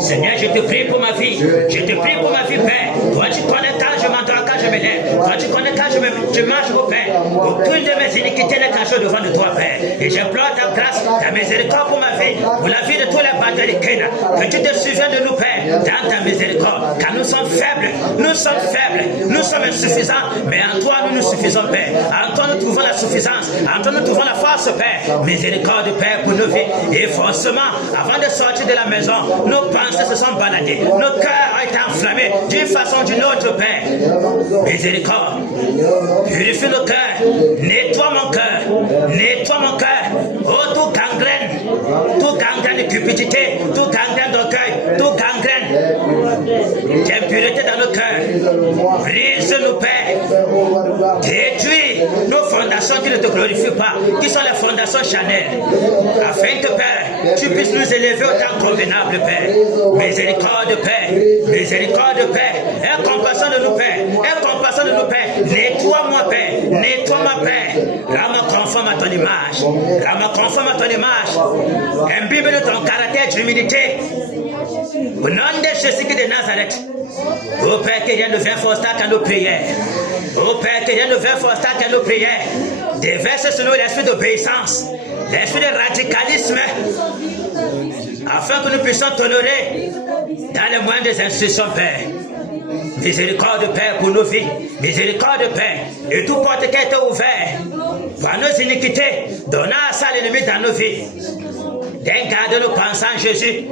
Seigneur, je te prie pour ma vie. Je te prie pour ma vie, Père. Toi, tu connais quand je m'endors, quand je me lève. Toi, tu connais quand je marche, au Père. Aucune de mes iniquités n'est cachée devant de toi, Père. Et j'implore ta grâce, ta miséricorde pour ma vie, pour la vie de tous les batailles de Canaan. Que tu te souviennes de nous, Père, dans ta miséricorde. Car nous sommes faibles, nous sommes insuffisants. Mais en toi, nous nous suffisons, Père. En toi, nous trouvons la suffisance. En toi, nous trouvons la force, Père. Miséricorde, Père, pour nos vies. Et forcément, avant de sortir de la maison, nos pensées se sont baladées. Nos cœurs ont été enflammés d'une façon ou d'une autre, Père. Miséricorde. Purifie nos cœurs. Nettoie mon cœur. Nettoie mon cœur. Oh, tout gangrène de cupidité, tout gangrène d'orgueil, tout gangrène d'impureté dans nos cœurs. Brise-nous, Père. Détruis nos fondations qui ne te glorifient pas, qui sont les fondations charnelles, afin que, Père, tu puisses nous élever au temps convenable, Père. Miséricorde, Père. Miséricorde, Père. Aie compassion de nous, Père. Aie compassion de nous, Père. Nettoie-moi, Père. Nettoie-moi, Père. Rends-moi conforme à ton image. Rends-moi conforme à ton image. Imbibe de ton caractère d'humilité. Au nom de Jésus de Nazareth. Ô Père, que rien ne vienne obstacle à nos prières. Ô Père, que rien ne vienne obstacle à nos prières. Déverse sur nous l'esprit d'obéissance, l'esprit de radicalisme, afin que nous puissions t'honorer dans les moindres des institutions, Père. Miséricorde, Père, pour nos vies. Miséricorde, Père. Et tout porte qui a été ouvert par nos iniquités, donnant à ça l'ennemi dans nos vies. Garde nos pensées en Jésus.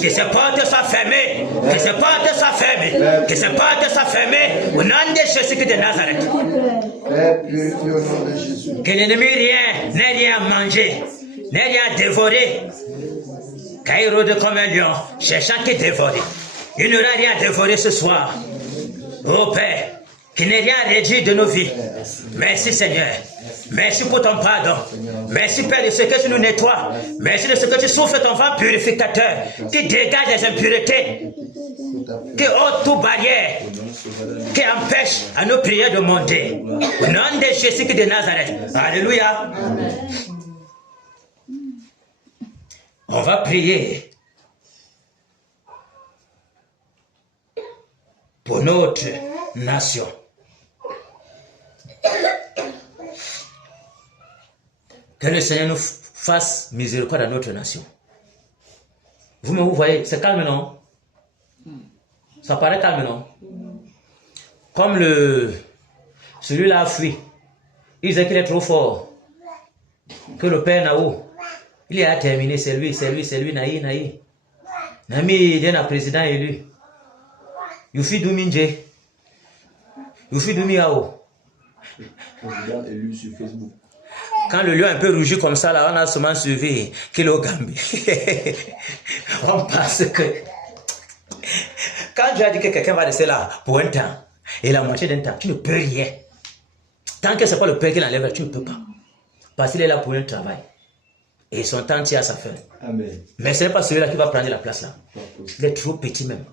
Que ces portes soient fermées. Que ces portes soient fermées. Que ces portes soient fermées. Au nom de Jésus de Nazareth. Que l'ennemi n'ait rien à manger n'est rien dévoré. Car il rôde comme un lion, cherchant qui dévorer. Il n'aura rien dévoré ce soir. Ô Père, qui n'est rien réduit de nos vies. Merci Seigneur. Merci pour ton pardon. Merci Père de ce que tu nous nettoies. Merci de ce que tu souffles ton vent purificateur, qui dégage les impuretés, qui ôte toute barrière, qui empêche à nos prières de monter. Au nom de Jésus de Nazareth. Alléluia. On va prier pour notre nation. Que le Seigneur nous fasse miséricorde à notre nation. Vous voyez, c'est calme, non? Ça paraît calme, non? Comme celui-là a fui. Il disait qu'il est trop fort. Que le Père Nao, il a terminé, c'est lui, Naï. Nami, il est un président élu. Youfi Douminje. Youfi Doumiao. Président élu sur Facebook. Quand le lion est un peu rougi comme ça, là, on a seulement suivi Kilo Gambi. On pense que... Quand Dieu a dit que quelqu'un va rester là pour un temps, et la moitié d'un temps, tu ne peux rien. Tant que ce n'est pas le Père qui l'enlève, tu ne peux pas. Parce qu'il est là pour un travail. Et son temps tient à sa fin. Amen. Mais ce n'est pas celui-là qui va prendre la place là. Il est trop petit même.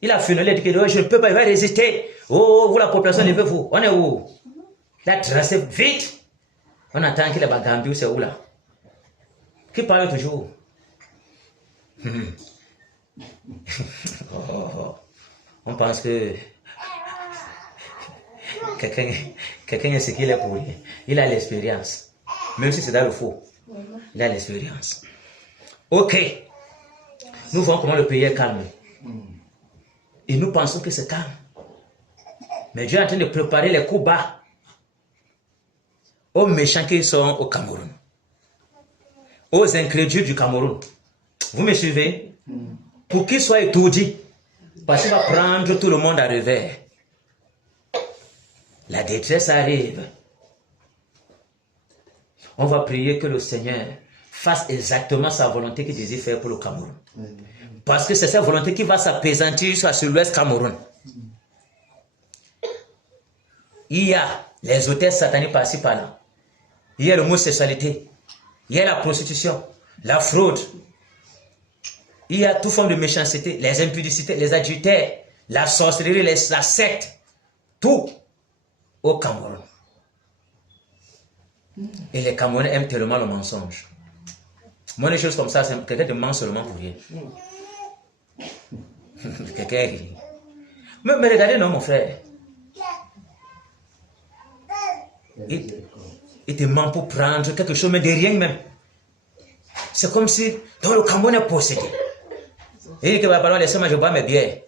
Il a fini, il a dit que je ne peux pas, il va résister. Oh, vous la population, levez-vous. On est où? Il a tracé vite. On attend qu'il ait Bagambi, c'est où là? Qui parle toujours? On pense que quelqu'un est ce qu'il est pour lui. Il a l'expérience. Même si c'est dans le faux. Il a l'expérience. Ok. Nous voyons comment le pays est calme. Et nous pensons que c'est calme. Mais Dieu est en train de préparer les coups bas aux méchants qui sont au Cameroun. Aux incrédules du Cameroun. Vous me suivez? Pour qu'ils soient étourdis. Parce qu'il va prendre tout le monde à revers. La détresse arrive. On va prier que le Seigneur fasse exactement sa volonté qu'il désire faire pour le Cameroun. Parce que c'est sa volonté qui va s'apaisantir sur l'ouest Cameroun. Il y a les hôtels sataniques par-ci par-là. Il y a l'homosexualité. Il y a la prostitution, la fraude. Il y a toute forme de méchanceté, les impudicités, les adultères, la sorcellerie, la secte. Tout au Cameroun. Et les Camerounais aiment tellement le mensonge. Moi, les choses comme ça, c'est quelqu'un te ment seulement pour rien. Quelqu'un rit. Mais regardez, non, mon frère. Il te ment pour prendre quelque chose, mais de rien même. C'est comme si, dans le Cameroun est possédé. Il dit que va falloir laisser moi, je bois mes bières.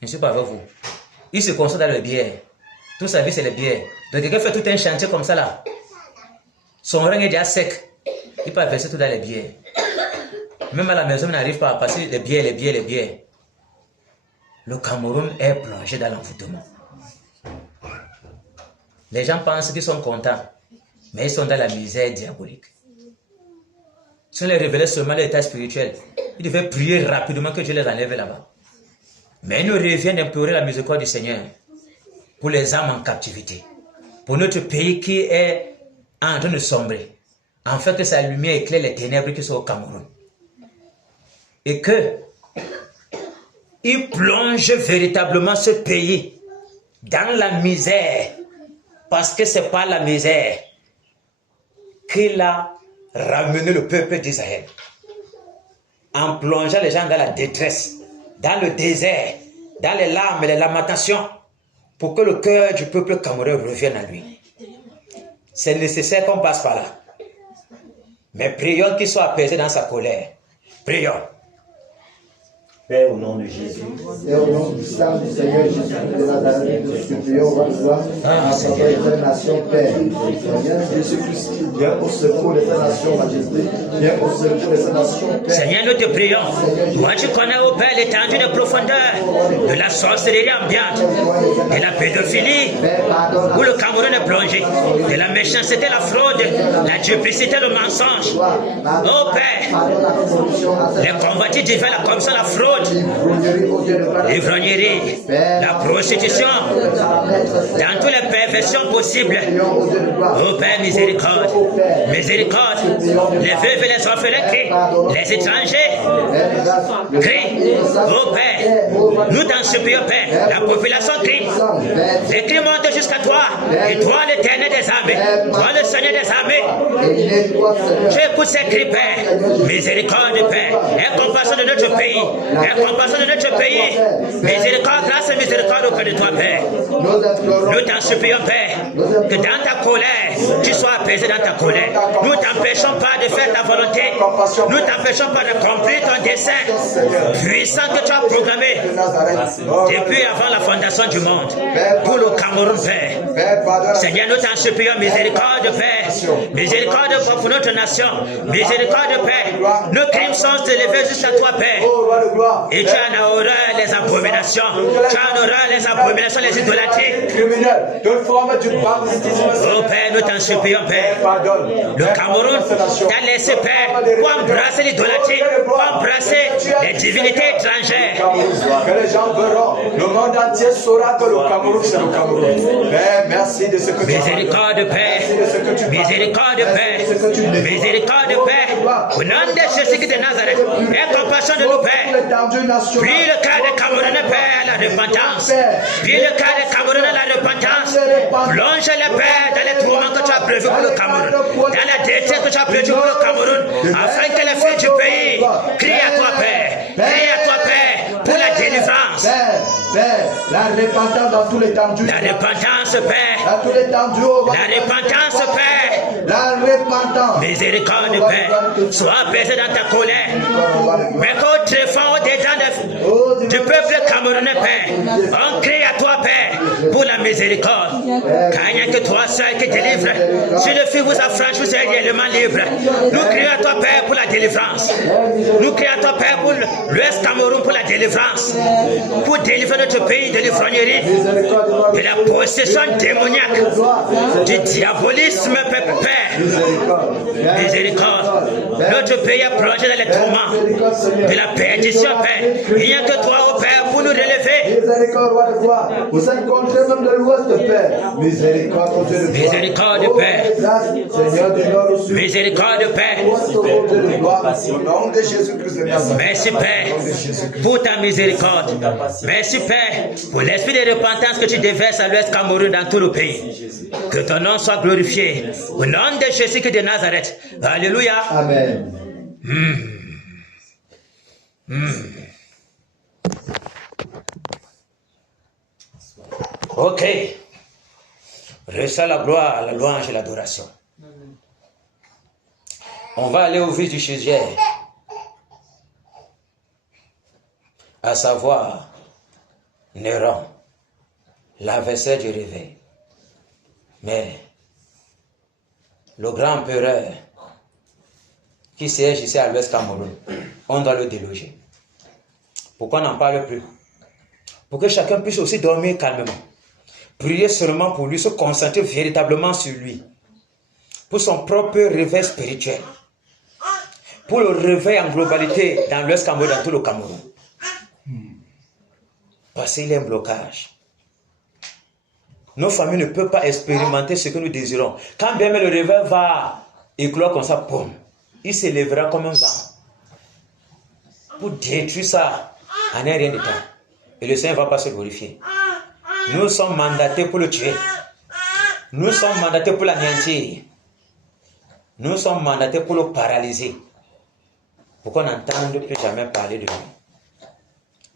Je ne suis pas avec vous. Il se concentre dans les bières. Toute sa vie, c'est les bières. Donc, quelqu'un fait tout un chantier comme ça là. Son rang est déjà sec. Il peut verser tout dans les bières. Même à la maison, il n'arrive pas à passer les bières. Le Cameroun est plongé dans l'envoûtement. Les gens pensent qu'ils sont contents, mais ils sont dans la misère diabolique. Si on les révélait seulement l'état spirituel, ils devaient prier rapidement que Dieu les enlève là-bas. Mais ils nous reviennent d'implorer la miséricorde du Seigneur pour les âmes en captivité, pour notre pays qui est en train de sombrer, afin que sa lumière éclaire les ténèbres qui sont au Cameroun. Et que il plonge véritablement ce pays dans la misère, parce que ce n'est pas la misère qu'il a ramené le peuple d'Israël, en plongeant les gens dans la détresse, dans le désert, dans les larmes et les lamentations, pour que le cœur du peuple camerounais revienne à lui. C'est nécessaire qu'on passe par là. Mais prions qu'il soit apaisé dans sa colère. Prions. Père, au nom de Jésus. Et au nom du sang du Seigneur Jésus de Nazareth, nous supplions, roi de gloire, à travers les nations, Père. Seigneur Jésus-Christ, viens au secours des nations, Majesté. Viens au secours des nations, Père. Seigneur, nous te prions. Toi, tu connais au Père l'étendue de profondeur de la sorcellerie ambiante, de la pédophilie, où le Cameroun est plongé, de la méchanceté, la fraude, la duplicité, le mensonge. Oh Père, les convoitises divins, la corruption, la fraude, l'ivrognerie, la prostitution, dans toutes les perversions possibles. Oh Père, miséricorde, miséricorde, les veuves et les orphelins crient, les étrangers crient. Oh Père, nous t'en supplions, Père, la population crie, les cris montent jusqu'à toi, et toi l'éternel des armées, toi le Seigneur des armées. J'écoute ces cris, Père, miséricorde, Père, aie compassion de notre pays, aie compassion de notre pays, miséricorde, grâce et miséricorde auprès de toi, Père. Nous t'en supplions, Père, que dans ta colère, tu sois apaisé dans ta colère. Nous t'empêchons pas de faire ta volonté, nous t'empêchons pas d'accomplir ton dessein puissant que tu as programmé depuis avant la fondation du monde pour le Cameroun, Père. Seigneur, nous t'en supplions, miséricorde, Père, miséricorde pour notre nation, miséricorde, Père. Nos crimes sont élevés jusqu'à toi, Père, et tu en as horreur les abominations, tu en as horreur les abominations, les idolâtries. Oh Père, nous t'en supplions, Père. Le Cameroun t'a laissé, Père, pour embrasser l'idolâtrie, pour embrasser les divinités étrangères. Que les gens verront, le monde entier saura que le Cameroun c'est le Cameroun. Père, merci de ce que tu as fait. Miséricorde, Père, miséricorde, Père, miséricorde, Père. Au nom de Jésus de Nazareth, aie compassion de nous, Père. Puis le cas des Camerounais, Père, la repentance. Puis le cas des Camerounais, la repentance. Plonge les Pères dans les tourments que tu as prévus pour le Cameroun, dans la détresse que tu as prévue pour le Cameroun, afin que les filles du pays crient à toi, Père. Crie à toi, Père, pour la délivrance. Père, la repentance dans tout l'étendue. La repentance, Père. Dans tout l'étendue. La repentance, Père. La repentance. Miséricorde, Père. Sois apaisé dans ta colère. Mais qu'au tréfonds, au-dedans du peuple camerounais, Père, on crie à toi, Père, pour la miséricorde. Car il n'y a que toi seul qui délivre. Si le Fils vous affranchit, vous serez réellement libre. Nous crions à toi, Père, pour la délivrance. Nous crions à toi, Père, pour l'Ouest Cameroun, pour la délivrance. Pour délivrer notre pays de l'ivrognerie, de la possession démoniaque, du diabolisme, Père. Miséricorde. Notre pays est plongé dans les tourments de la perdition, Père. Il n'y a que toi, ô Père, pour nous relever. Vous êtes contre même de l'Ouest, Père. Miséricorde, Dieu de gloire. Miséricorde, Père. Seigneur du Nord au Sud. Miséricorde, Père. Au nom de Jésus-Christ de Nazareth. Merci, Père, pour ta miséricorde. Merci, Père, pour l'esprit de repentance que tu déverses à l'Ouest Cameroun dans tout le pays. Que ton nom soit glorifié. Au nom de Jésus de Nazareth. Alléluia. Amen. Ok. Reçois la gloire, la louange et l'adoration. On va aller au vif du sujet. À savoir, Néron, l'adversaire du réveil. Mais le grand empereur qui siège ici à l'Ouest Cameroun, on doit le déloger. Pourquoi on n'en parle plus? Pour que chacun puisse aussi dormir calmement. Prier seulement pour lui, se concentrer véritablement sur lui. Pour son propre réveil spirituel. Pour le réveil en globalité dans l'Ouest Cameroun, dans tout le Cameroun. Parce qu'il y a un blocage. Nos familles ne peuvent pas expérimenter ce que nous désirons. Quand bien même le réveil va éclore comme ça, boum, il s'élèvera comme un vent. Pour détruire ça en un rien de temps. Et le Seigneur ne va pas se glorifier. Nous sommes mandatés pour le tuer. Nous sommes mandatés pour l'anéantir. Nous sommes mandatés pour le paralyser. Pour qu'on n'entende plus jamais parler de lui.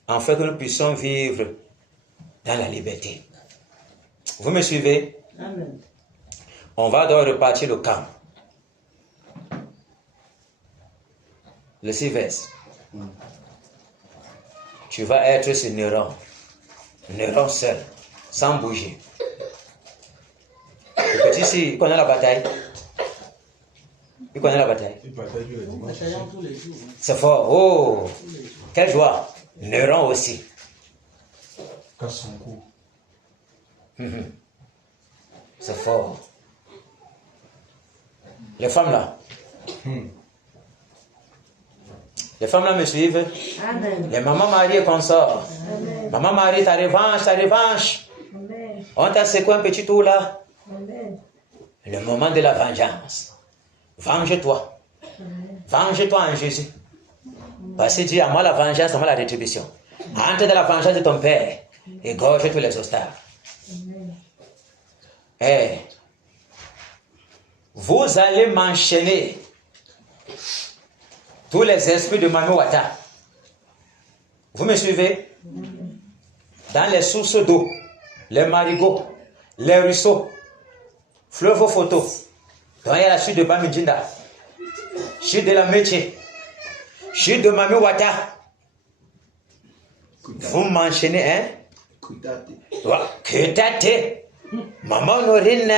Afin que nous puissions vivre dans la liberté. Vous me suivez? Amen. On va donc repartir le camp. Le 6 vers. Tu vas être ce Néron. Néron seul, sans bouger. Le petit ici, il connaît la bataille. Il connaît la bataille. C'est fort. Oh, quelle joie. Néron aussi. C'est fort. Les femmes là. Les femmes là me suivent. Amen. Les mamans mariées consorts. Maman Marie, ta revanche, ta revanche. Amen. On t'a secoué un petit tour là. Amen. Le moment de la vengeance. Venge-toi. Venge-toi en Jésus. Parce que Dieu, à moi la vengeance, à moi la rétribution. Entre dans la vengeance de ton Père. Égorge tous les obstacles. Eh, vous allez m'enchaîner tous les esprits de Mami Wata. Vous me suivez? Dans les sources d'eau, les marigots, les ruisseaux, fleuves photos. Donc il y a la chute de Bamidjinda, chute de la métier, chute de Mami Wata. Vous m'enchaînez, hein? Kutate. Maman Norine,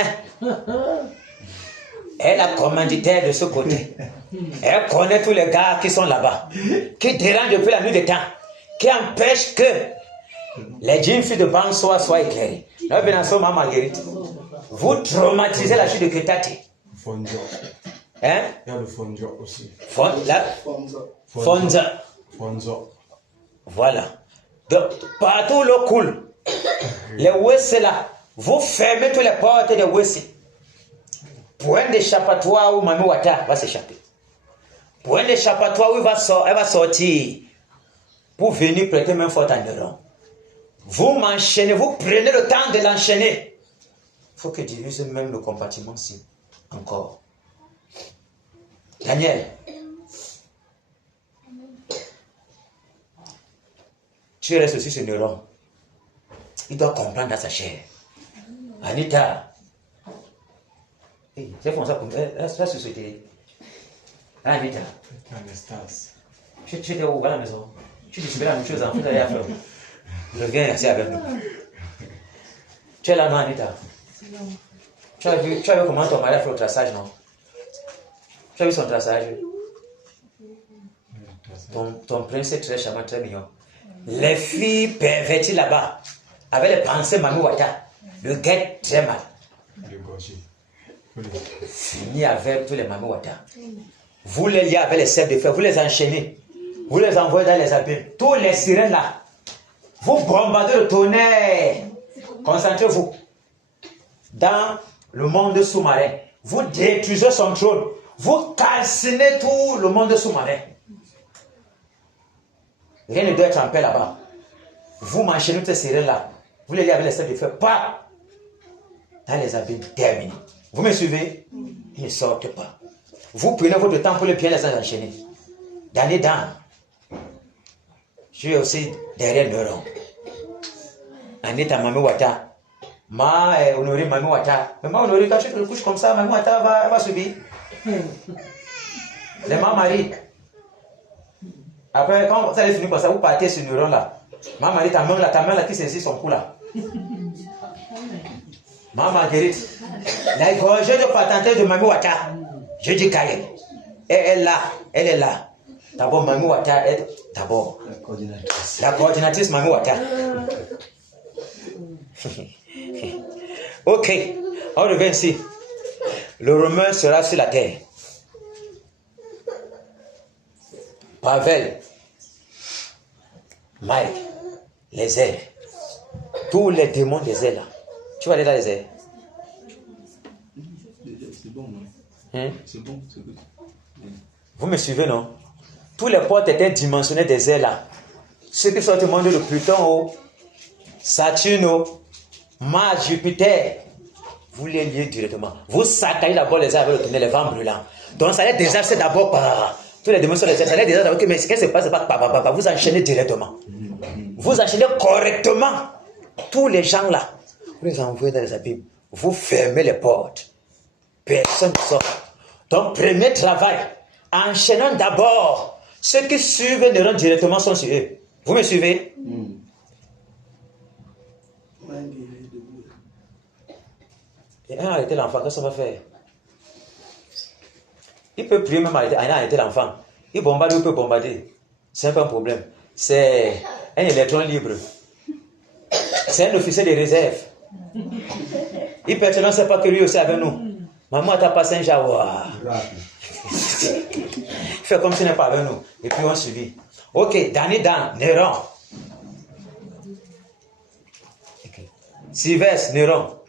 elle a commanditaire de ce côté. Elle connaît tous les gars qui sont là-bas, qui dérangent depuis la nuit des temps, qui empêchent que les jeunes filles de banque soient éclairées. Vous traumatisez la chute de Kutate. Hein? Il y a le Fonjo aussi. Fonzo. Voilà. Donc, partout l'eau coule. Les Wessi là, vous fermez toutes les portes des Wessi. Point d'échappatoire où Mami Wata va s'échapper. Point d'échappatoire où elle va sortir pour venir prêter main forte à Néron. Vous m'enchaînez, vous prenez le temps de l'enchaîner. Il faut que divise même le compartiment-ci. Encore. Daniel. Tu restes aussi sur Néron. Il doit comprendre dans sa chair. Anita. C'est comme ça. La société. Anita. Tu es où à la maison? Tu dis la même chose en fait à faire. Reviens ici avec nous. Tu es là, non, Anita? Tu as vu comment ton mari a fait le traçage, non? Tu as vu son traçage? Ton prince est très charmant, très mignon. Les filles perverties là-bas, avec les pensées Mami Wata, le guettent très mal. Fini avec tous les Mami Wata. Vous les liez avec les cerfs de fer, vous les enchaînez, vous les envoyez dans les abîmes. Tous les sirènes là, vous bombardez le tonnerre. Concentrez-vous dans le monde sous-marin. Vous détruisez son trône. Vous calcinez tout le monde sous-marin. Rien ne doit être en paix là-bas. Vous m'enchaînez toutes ces sirènes-là. Vous les liez avec les cerfs de fer. Pas dans les abîmes. Terminé. Vous me suivez? Ils ne sortent pas. Vous prenez votre temps pour les bien les enchaîner. D'année dans. Je suis aussi derrière Néron. Anita Mami Wata. Ma honoré Mami Wata. Mais ma honoré, quand tu te couches comme ça, Mami Wata va subir. Les mamans marient. Après, quand ça allait finir comme ça, vous partez sur Néron là. Ma Marie, ta main là qui saisit son cou là. Ma Marguerite, la gorgée de patenté de Mami Wata, je dis qu'elle est là. D'abord, Mami Wata est d'abord la coordinatrice Mami Wata. Ok, on revient ici. Le Romain sera sur la terre. Pavel, Mike, les airs, tous les démons des airs là. Tu vas aller dans les airs. C'est bon, c'est bon. Vous me suivez, non? Tous les portes étaient dimensionnés des airs là. Ceux qui sont au monde de Pluton, Saturne, Mars, Jupiter, vous les liez directement. Vous saccagez d'abord les airs avec le tonnerre, les vents brûlants. Donc ça allait déjà, c'est d'abord par tous les démons sur les airs. Ça allait déjà d'abord, mais ce qui se passe, c'est pas, vous enchaînez directement. Vous enchaînez correctement. Tous les gens là, vous les envoyez dans les abîmes. Vous fermez les portes. Personne ne sort. Donc, premier travail, enchaînons d'abord. Ceux qui suivent Néron directement sont sur eux. Vous me suivez? Et arrêter l'enfant, qu'est-ce qu'on va faire? Il peut prier même arrêter l'enfant. Il bombarde ou il peut bombarder. C'est pas un problème. C'est un électron libre. C'est un officier de réserve. Il peut être, non, c'est pas que lui aussi avec nous. Maman, t'as passé un jaguar. Fait comme s'il n'est pas avec nous. Et puis on suit. Ok, Dani Dan, Néron. Okay. Sylvestre, Néron.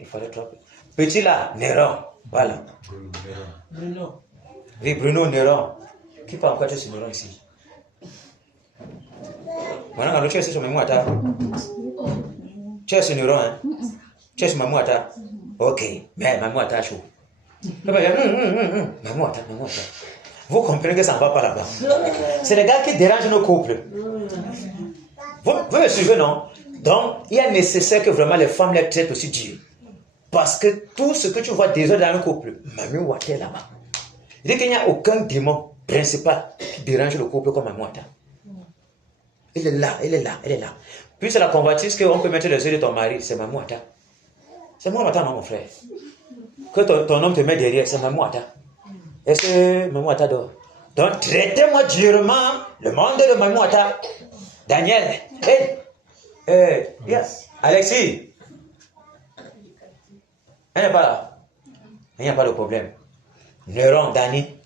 Il fallait tromper. Petit là, Néron. Voilà. Bruno. Oui, Bruno, Néron. Qui peut encore être sur Néron ici? Maintenant, quand tu es sur Mamouata. Tu es sur Néron, hein? Tu es sur Mamouata. Ok, mais Mamouata chaud. Mamouata. Vous comprenez que ça ne va pas là-bas. C'est les gars qui dérangent nos couples. Vous me suivez, non? Donc, il est nécessaire que vraiment les femmes les traitent aussi Dieu. Parce que tout ce que tu vois déjà dans un couple, Mamouata est là-bas. Il dit qu'il n'y a aucun démon principal qui dérange le couple comme Mamouata. Il est là. Puis c'est la convoitise qu'on peut mettre les yeux de ton mari, c'est Mamouata. C'est Mamouata, non, mon frère. Que ton homme te met derrière, c'est Mamouata. Est-ce que Mamouata dort? Donc, traitez-moi durement le monde de Mamouata. Daniel, yes. Alexis, elle n'est pas là. Il n'y a pas de problème. Neuron, Dani.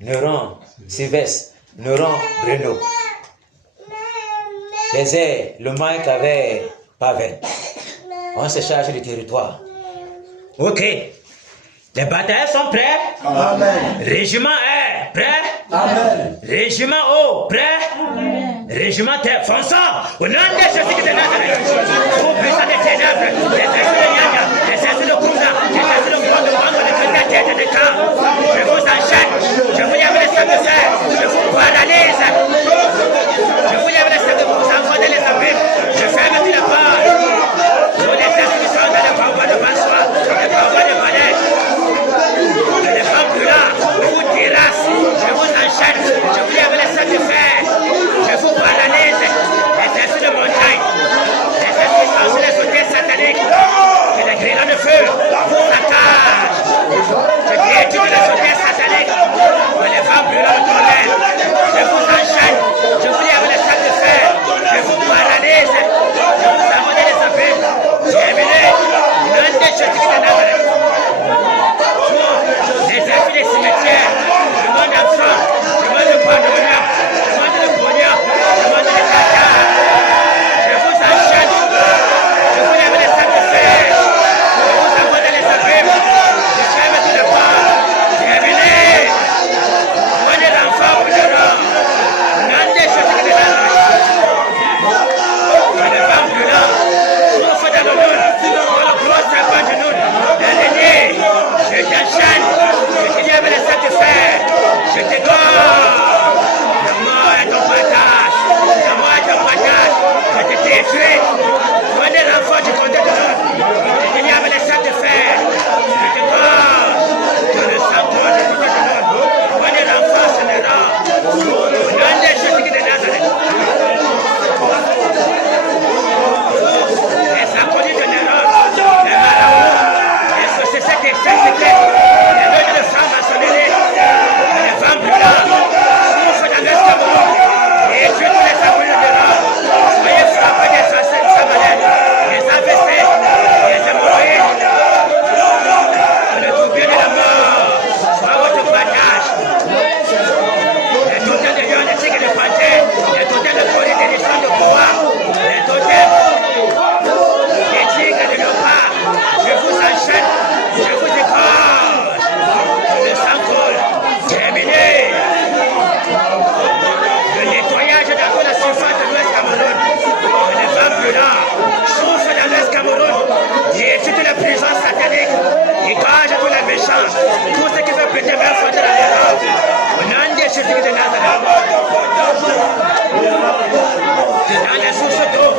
Neuron, Sylvestre. Neuron, Bruno. Les airs, le Mike avec Pavel. On se charge du territoire. Ok. Les batailles sont prêts? Amen. Régiment est prêt? Amen. Régiment O, prêt? Amen. Régiment T, fonçons! Au nom de Jésus de Nazareth, au puissant des ténèbres, les esprits de Yaya, les esprits de Kouza, les esprits de Monde, de tête de camp, je vous enchaîne, je vous lève les sacs de fer, je vous paralyse, je vous lève les sacs de vous envoyer les abîmes, je ferme toute la porte, tous les esprits qui sont dans le convoi de François, le convoi de Valais, les femmes brûlantes, vous terrasse, je vous enchaîne, je vous lève les sacs de fer, je vous paralyse, les esprits de montagne, les esprits sont sur les hôtels sataniques, et les grillons de feu, vous attaquent. Je crie toutes les hôtels sataniques, les femmes brûlantes de tonnerre, je vous enchaîne, je vous lève les sacs de fer, je vous paralyse, je vous envoie les abîmes, terminé, l'un des Jésus de Nazareth. Les esprits des cimetières, le monde absent, le monde de Pandora, le monde de Bonia, le monde de Tata. Je vous enchaîne, je vous lève les sacs de fer, je vous envoie les abîmes, je ferme tout le pas. Terminé. Prenez l'enfant au dehors. L'un des Jésus de Nazareth. Les femmes brûlantes, souffle dans le monde, dans le gros serpent du Nord, l'ennemi, je t'enchaîne, je te lève les sacs de fer, je te gorge. La mort est ton partage, je te détruis. Prenez l'enfant du côté de l'autre, je te lève les sacs de fer, je te gorge. Dans le sang du côté de l'autre, prenez l'enfant, c'est le rang. Dans les Jésus de Nazareth. Les inconnus de Néron, les marabouts, les sociétés secrètes, les loges de femmes maçonneries, les femmes brûlantes, souffrent dans l'escabeau, et tuent tous les inconnus de Néron. Soyez frappés des sorciers de Samarie, les AVC, les hémorroïdes, le tourbillon de la mort, soit votre partage. Les totems de lion, les tigres de panthère, les totems de colline, des lichons de bois, les totems les tigres de léopard, je vous enchaîne, je vous égorge, le sang coule, terminé. Le nettoyage dans toute la surface de l'Ouest Cameroun, les femmes brûlantes souffrent dans l'Ouest Cameroun, et toutes les prisons sataniques, égorgent tous les méchants, tout ce qui veut péter vers foutre dans les rangs, au nom de Jésus de Nazareth. Dans les sources d'eau,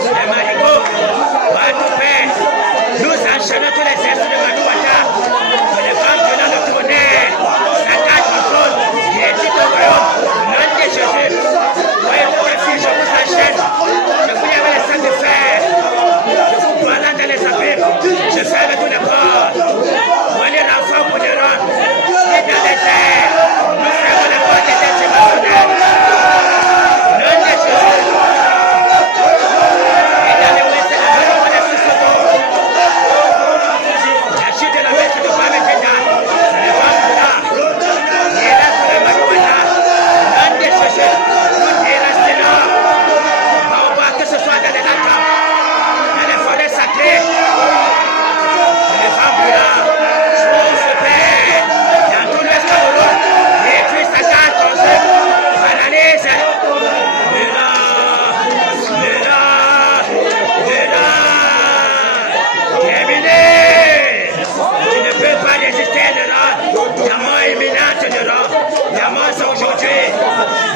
les marigots, partout père, nous enchaînons tous les esprits de Mamouata, les femmes de la tonnerre, Satan contrôle, qui est dit au royaume, au nom de Jésus. Voyez toutes les filles, je vous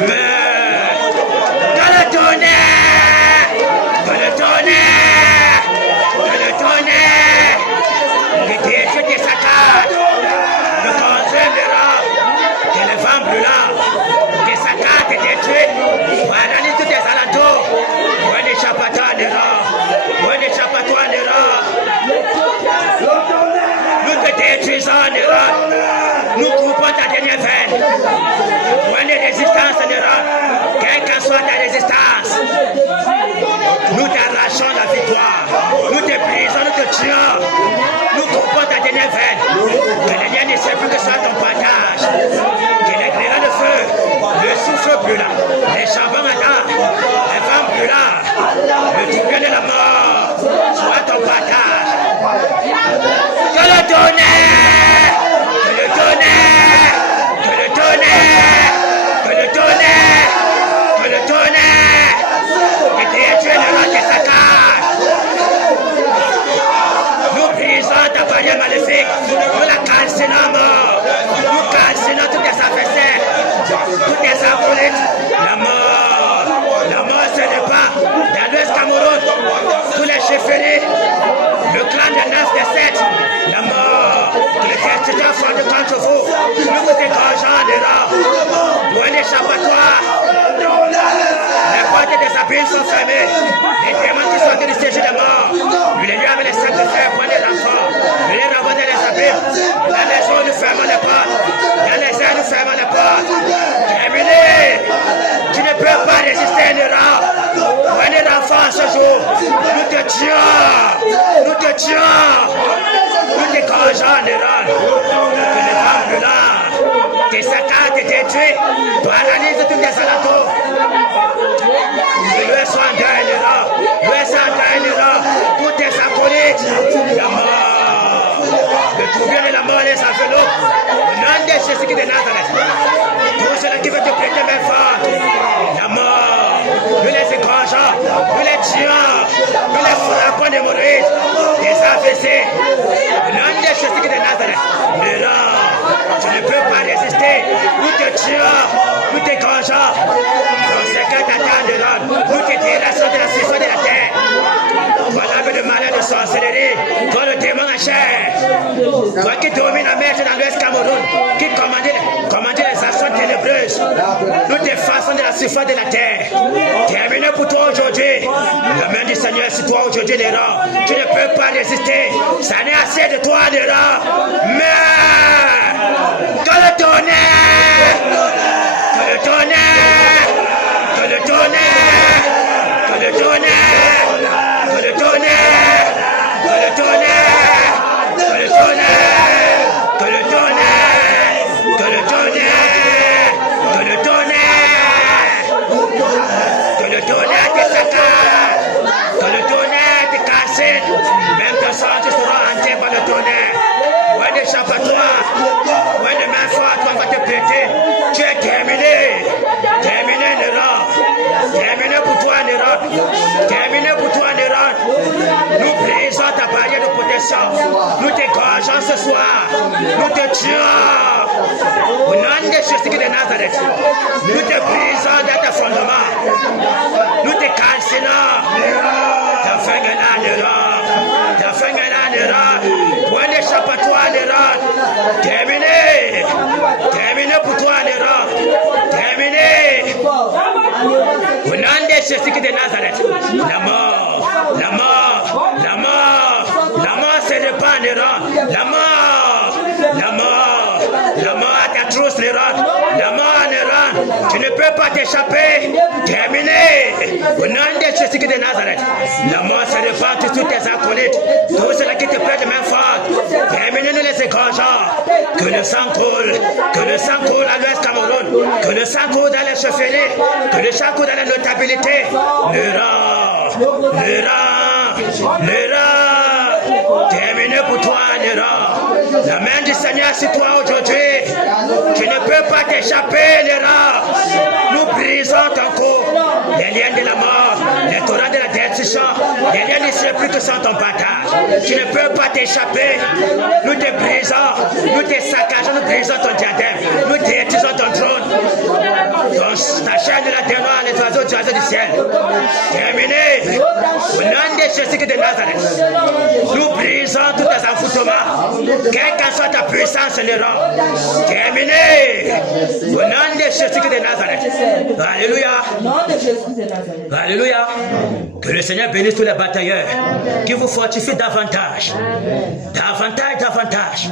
Meurs. Que le tonnerre. Que le tonnerre. Que le tonnerre. Que détruit tes saccades. Le consumera. Que le vent brûlant. Tes saccades te détruit. Voilà tous tes alentours. Où est l'échappatoire de rang. Où est l'échappatoire de rang. Nous te détruisons de rang. Nous coupons ta dernière veine. Où est les résistances de rang. Quelle que soit ta résistance. Nous t'arrachons la victoire. Nous te brisons, nous te tuons. Nous coupons ta dernière veine. Que les liens ne savent plus que soit ton partage. Que les grillons de feu, le souffle brûlant, les charbons ardents, les femmes brûlantes, le tribunal de la mort, soit ton partage. Que le tonnerre, que le tonnerre, que le tonnerre, que le tonnerre, que le tonnerre, que détruit le rang des saccades. Nous brisons ta barrière maléfique, nous la calcinons mort, nous calcinons tous tes adversaires, tous tes acolytes. La mort se répand dans l'Ouest Cameroun, tous les chefferies, le clan de 9 des 7, la mort, que les destructeurs sont contre vous, nous vous égorgeons des rangs, pour un échappatoire. Les portes des abîmes sont fermées, les démons qui sont du siège de mort, nous les lieux avec les sacrifices pour les enfants, nous les renvoyons dans les abîmes, dans les eaux nous fermons les portes, dans les airs nous fermons les portes. Terminé, tu ne peux pas résister à rang. Pour un enfant ce jour, nous te tuons, nous te tuons, nous t'égorgeons des rangs, que les femmes brûlantes, tes saccades te détruisent, paralyse tous les alentours. Le sang d'un rang, le sang d'un rang, tous tes acolytes, la mort, le tribunal de la mort les enveloppes, au nom de Jésus de Nazareth, pour ceux qui veulent te prêter main forte, la mort, nous les égorgeons, nous les tuons, nous les frappons d'hémorroïdes, des AVC, au nom de Jésus de Nazareth, le rang, tu ne peux pas résister, nous te tuons, nous t'égorgeons, dans ce cas d'attente de rang, nous te terrassons de la saison de la terre. Voilà le malin de sorcellerie, toi le démon en chair, toi qui domine la maître dans l'Ouest Cameroun, qui commandait les actions ténébreuses, nous t'effaçons de la surface de la terre. Terminé pour toi aujourd'hui, la main du Seigneur sur toi aujourd'hui, les rangs. Tu ne peux pas résister, ça n'est assez de toi, les rangs. Mais que le tonnerre, que le tonnerre, que le tonnerre, que le tonnerre, que le tonnerre, que le tonnerre, que le tonnerre, que le tonnerre, que le tonnerre, que le tonnerre, que le tonnerre te saccade, que le tonnerre te casse, même ta sorte sera hantée par le tonnerre. Ouais, d'échappatoire, ouais, de main forte, on va te péter. Tu es terminé, terminé le rang, terminé pour toi le rang, terminé pour toi le rang. Nous brisons ta barrière de protection, nous t'égorgeons ce soir, nous te tuons. Au nom de Jésus de Nazareth, nous te brisons dans tes fondements, nous te calcinons. Ta fin de rang, ta fin de rang, point d'échappatoire de rang, terminé, terminé pour toi le rang, terminé. Au nom de Jésus de Nazareth, la mort, la mort, la mort, la mort se répand les rangs, la mort, la mort, la mort à ta trousse les rangs, la mort les rangs, tu ne peux pas t'échapper, terminé. Au nom de Jésus de Nazareth, la mort se répand sur tous tes acolytes, tous ceux qui te prêtent main forte, terminé, nous les égorgeons. Que le sang coule, que le sang coule à l'Ouest Cameroun, que le sang coule dans les chefferies, que le sang coule dans la notabilité. Le rang, terminé pour toi, le rang. La main du Seigneur sur toi aujourd'hui, tu ne peux pas t'échapper, le rang. Nous brisons ton cou, les liens de la mort, les torrents de la destruction, les liens ne seraient plus que sans ton partage. Tu ne peux pas t'échapper. Nous te brisons, nous te saccageons, nous brisons ton diadème, nous détruisons ton trône. Ta chaîne la dénoie les oiseaux du ciel. Terminé. Au nom de Jésus de Nazareth, nous brisons tous tes enfoutements. Quelle que soit ta puissance, Seigneur. Terminé. Au nom de Jésus de Nazareth. Alléluia. Alléluia. Que le Seigneur bénisse tous les batailleurs. Qui vous fortifie davantage. Davantage.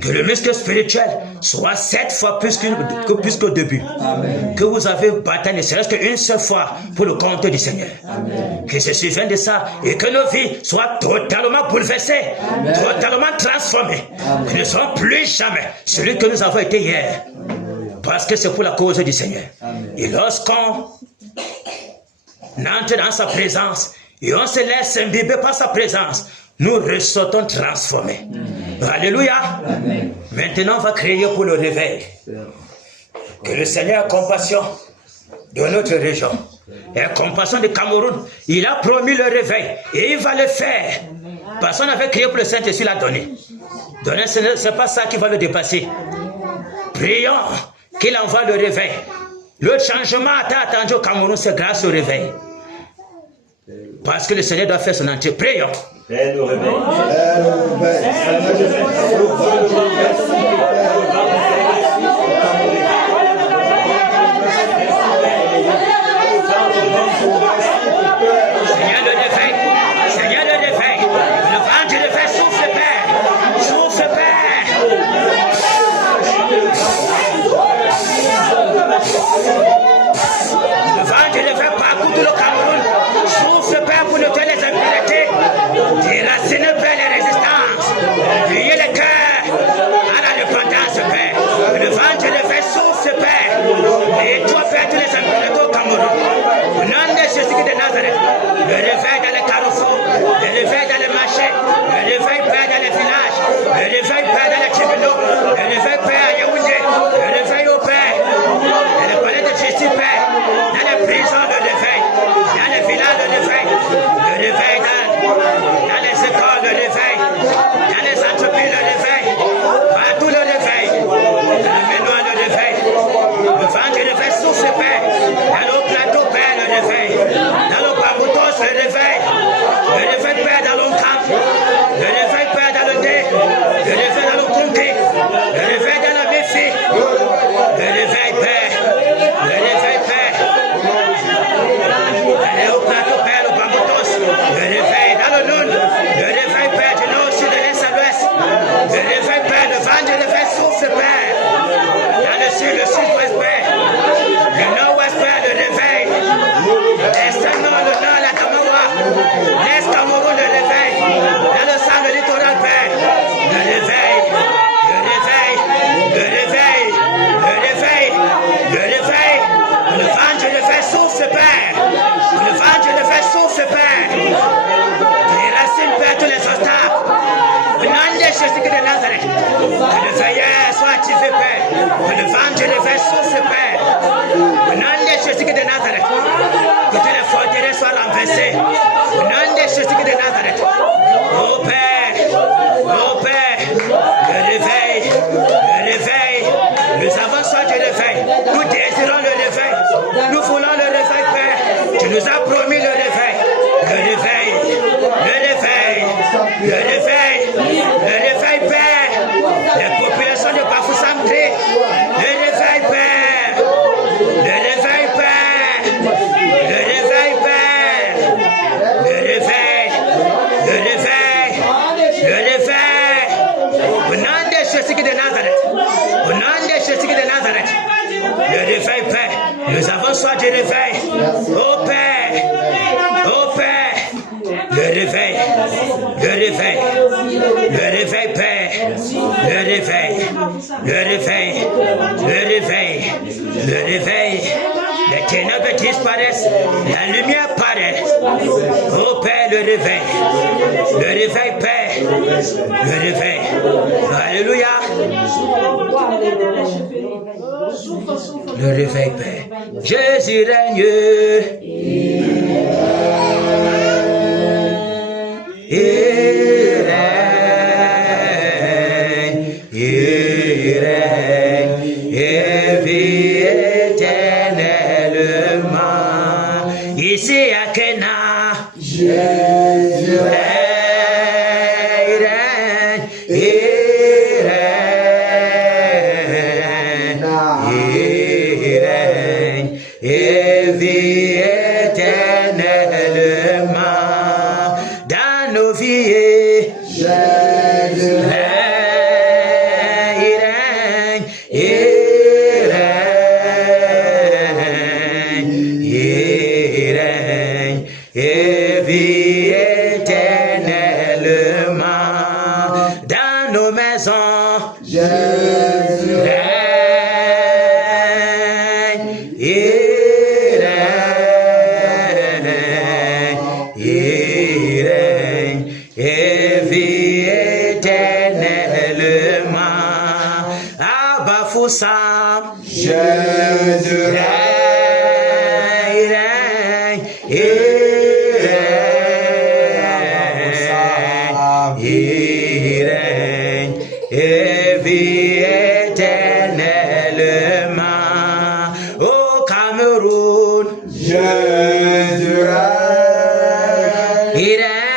Que le muscle spirituel soit 7 fois plus qu'au début. Amen. Que vous avez bataillé ne serait-ce qu'une seule fois pour le compte du Seigneur. Amen. Que je se souvienne de ça et que nos vies soient totalement bouleversées, amen, totalement transformées. Amen. Que nous ne soyons plus jamais celui que nous avons été hier. Amen. Parce que c'est pour la cause du Seigneur. Amen. Et lorsqu'on entre dans sa présence et on se laisse imbiber par sa présence, nous ressortons transformés. Amen. Alléluia. Amen. Maintenant, on va crier pour le réveil. Que le Seigneur ait compassion de notre région. Et compassion du Cameroun. Il a promis le réveil. Et il va le faire. Parce qu'on avait crié pour le Saint-Esprit, il l'a donné. Donner, ce n'est pas ça qui va le dépasser. Prions qu'il envoie le réveil. Le changement attendu au Cameroun, c'est grâce au réveil. Parce que le Seigneur doit faire son entrée. Prions. Et le réveil. Seigneur le réveil. Le vent du réveil souffle, Père. Souffle, Père. Le vent du réveil parcourt tout le Cameroun. Souffle, Père, pour noter les impuretés. Déraciner, Père, les résistances. Lier les cœurs à la dépendance, Père. Le vent du réveil souffle, Père. Et toi, Père, tous les impuretés au Cameroun. Au nom de Jésus de Nazareth. Le réveil dans les carrefours. Le réveil dans les marchés. Le réveil, Père, dans les villages. Le réveil, Père, dans les tribunaux. Le réveil, Père, à Yaoundé. Le réveil au Père. Dans les palais de justice, Père. Dans les prisons, le réveil. Dans les villages, le réveil. Le réveil dans les écoles, le réveil. Dans les entreprises, le réveil. Partout, le réveil. Dans le manoir, le réveil. Le vent du réveil souffle, Père. Dans le plateau, Père, le réveil. Dans le Bamboutos, le réveil. Le réveil, Père, dans le camp. Le réveil, Père, dans le dé. Le réveil dans le Kunti. Le réveil dans la Méfi. Le réveil, Père. Le réveil, Père. Allez au plateau, Père, le Bamboutos. Le réveil dans le Noun. Le réveil, Père, du nord, sud, de l'est à l'ouest. Le réveil, Père, le vent du réveil souffle, Père. Dans le sud, le sud-ouest, Père. Le nord-ouest, Père, le réveil. L'est, le nord, la Tamawa. L'est, Cameroun, le réveil. Dans le sang, le littoral, Père. Le réveil. Le réveil. Le réveil. Le réveil. Le réveil. Le vent du réveil souffle, Père. Le vent du réveil souffle, Père. Déracine, Père, tous les obstacles. Au nom de Jésus de Nazareth. Que le veilleur soit activé, Père. Que le vent du réveil souffle, Père. Au nom de Jésus de Nazareth. Que toutes les forteresses soient renversées. Au nom de Jésus de Nazareth. Oh Père. Oh Père. Le réveil. Le réveil. Nous avons soif du réveil. Nous désirons le réveil. Nous voulons le réveil, Père. Tu nous as promis le réveil. Le réveil. Le réveil. Le réveil. Le réveil, Père. Les populations de Bafoussam-Tré. Le réveil, Père. Le réveil, Père. Le réveil, Père. Le réveil. Le réveil. Le réveil. Au nom de Jésus de Nazareth. Au nom de Jésus de Nazareth. Le réveil, Père. Nous avons soif du réveil. Oh Père. Oh Père. Le réveil. Le réveil. Le réveil, Père. Le réveil. Le réveil. Le réveil. Le réveil. Les ténèbres disparaissent. La lumière paraît. Oh Père, le réveil. Le réveil, Père. Le réveil. Alléluia. Le réveil, Père. Jésus règne. Il règne, et vie éternelle. ici à Kena. Jésus règne, et vit éternellement dans nos vies. Jésus règne, et vit éternellement dans nos maisons. Jésus règne, il règne, et vit éternellement. Abba Foussam, Jésus règne, il règne, et vit éternellement. Au Cameroun, Jésus il règne,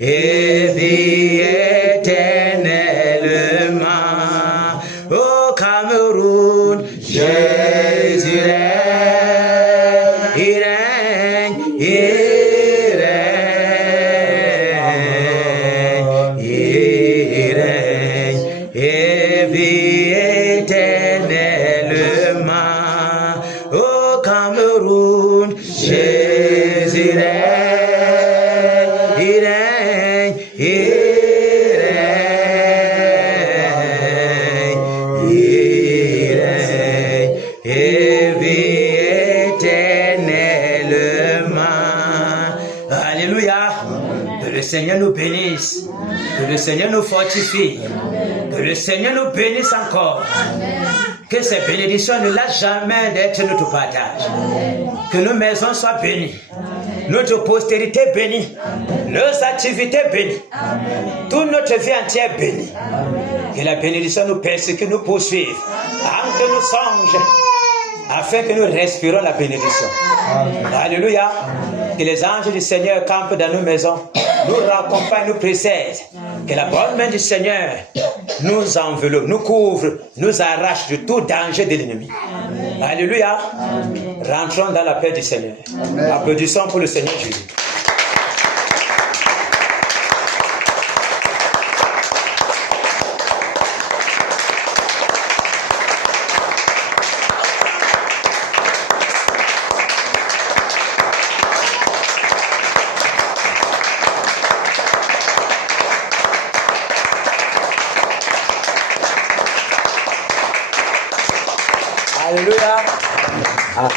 et vit éternellement. Au Cameroun, Jésus règne, il règne, et vit éternellement. Au Cameroun, Jésus règne, il règne, et vit éternellement. Alléluia. Que le Seigneur nous bénisse. Que le Seigneur nous fortifie. Que le Seigneur nous bénisse encore. Que ces bénédictions ne lâchent jamais d'être notre partage. Que nos maisons soient bénies. Notre postérité bénie. Nos activités bénies. Toute notre vie entière bénie. Que la bénédiction nous persécute, nous poursuive. Avant que nous songe. Afin que nous respirons la bénédiction. Alléluia. Que les anges du Seigneur campent dans nos maisons, nous raccompagnent, nous précèdent. Que la bonne main du Seigneur nous enveloppe, nous couvre, nous arrache de tout danger de l'ennemi. Alléluia. Rentrons dans la paix du Seigneur. Amen. Applaudissons pour le Seigneur Jésus. Alléluia. Amen.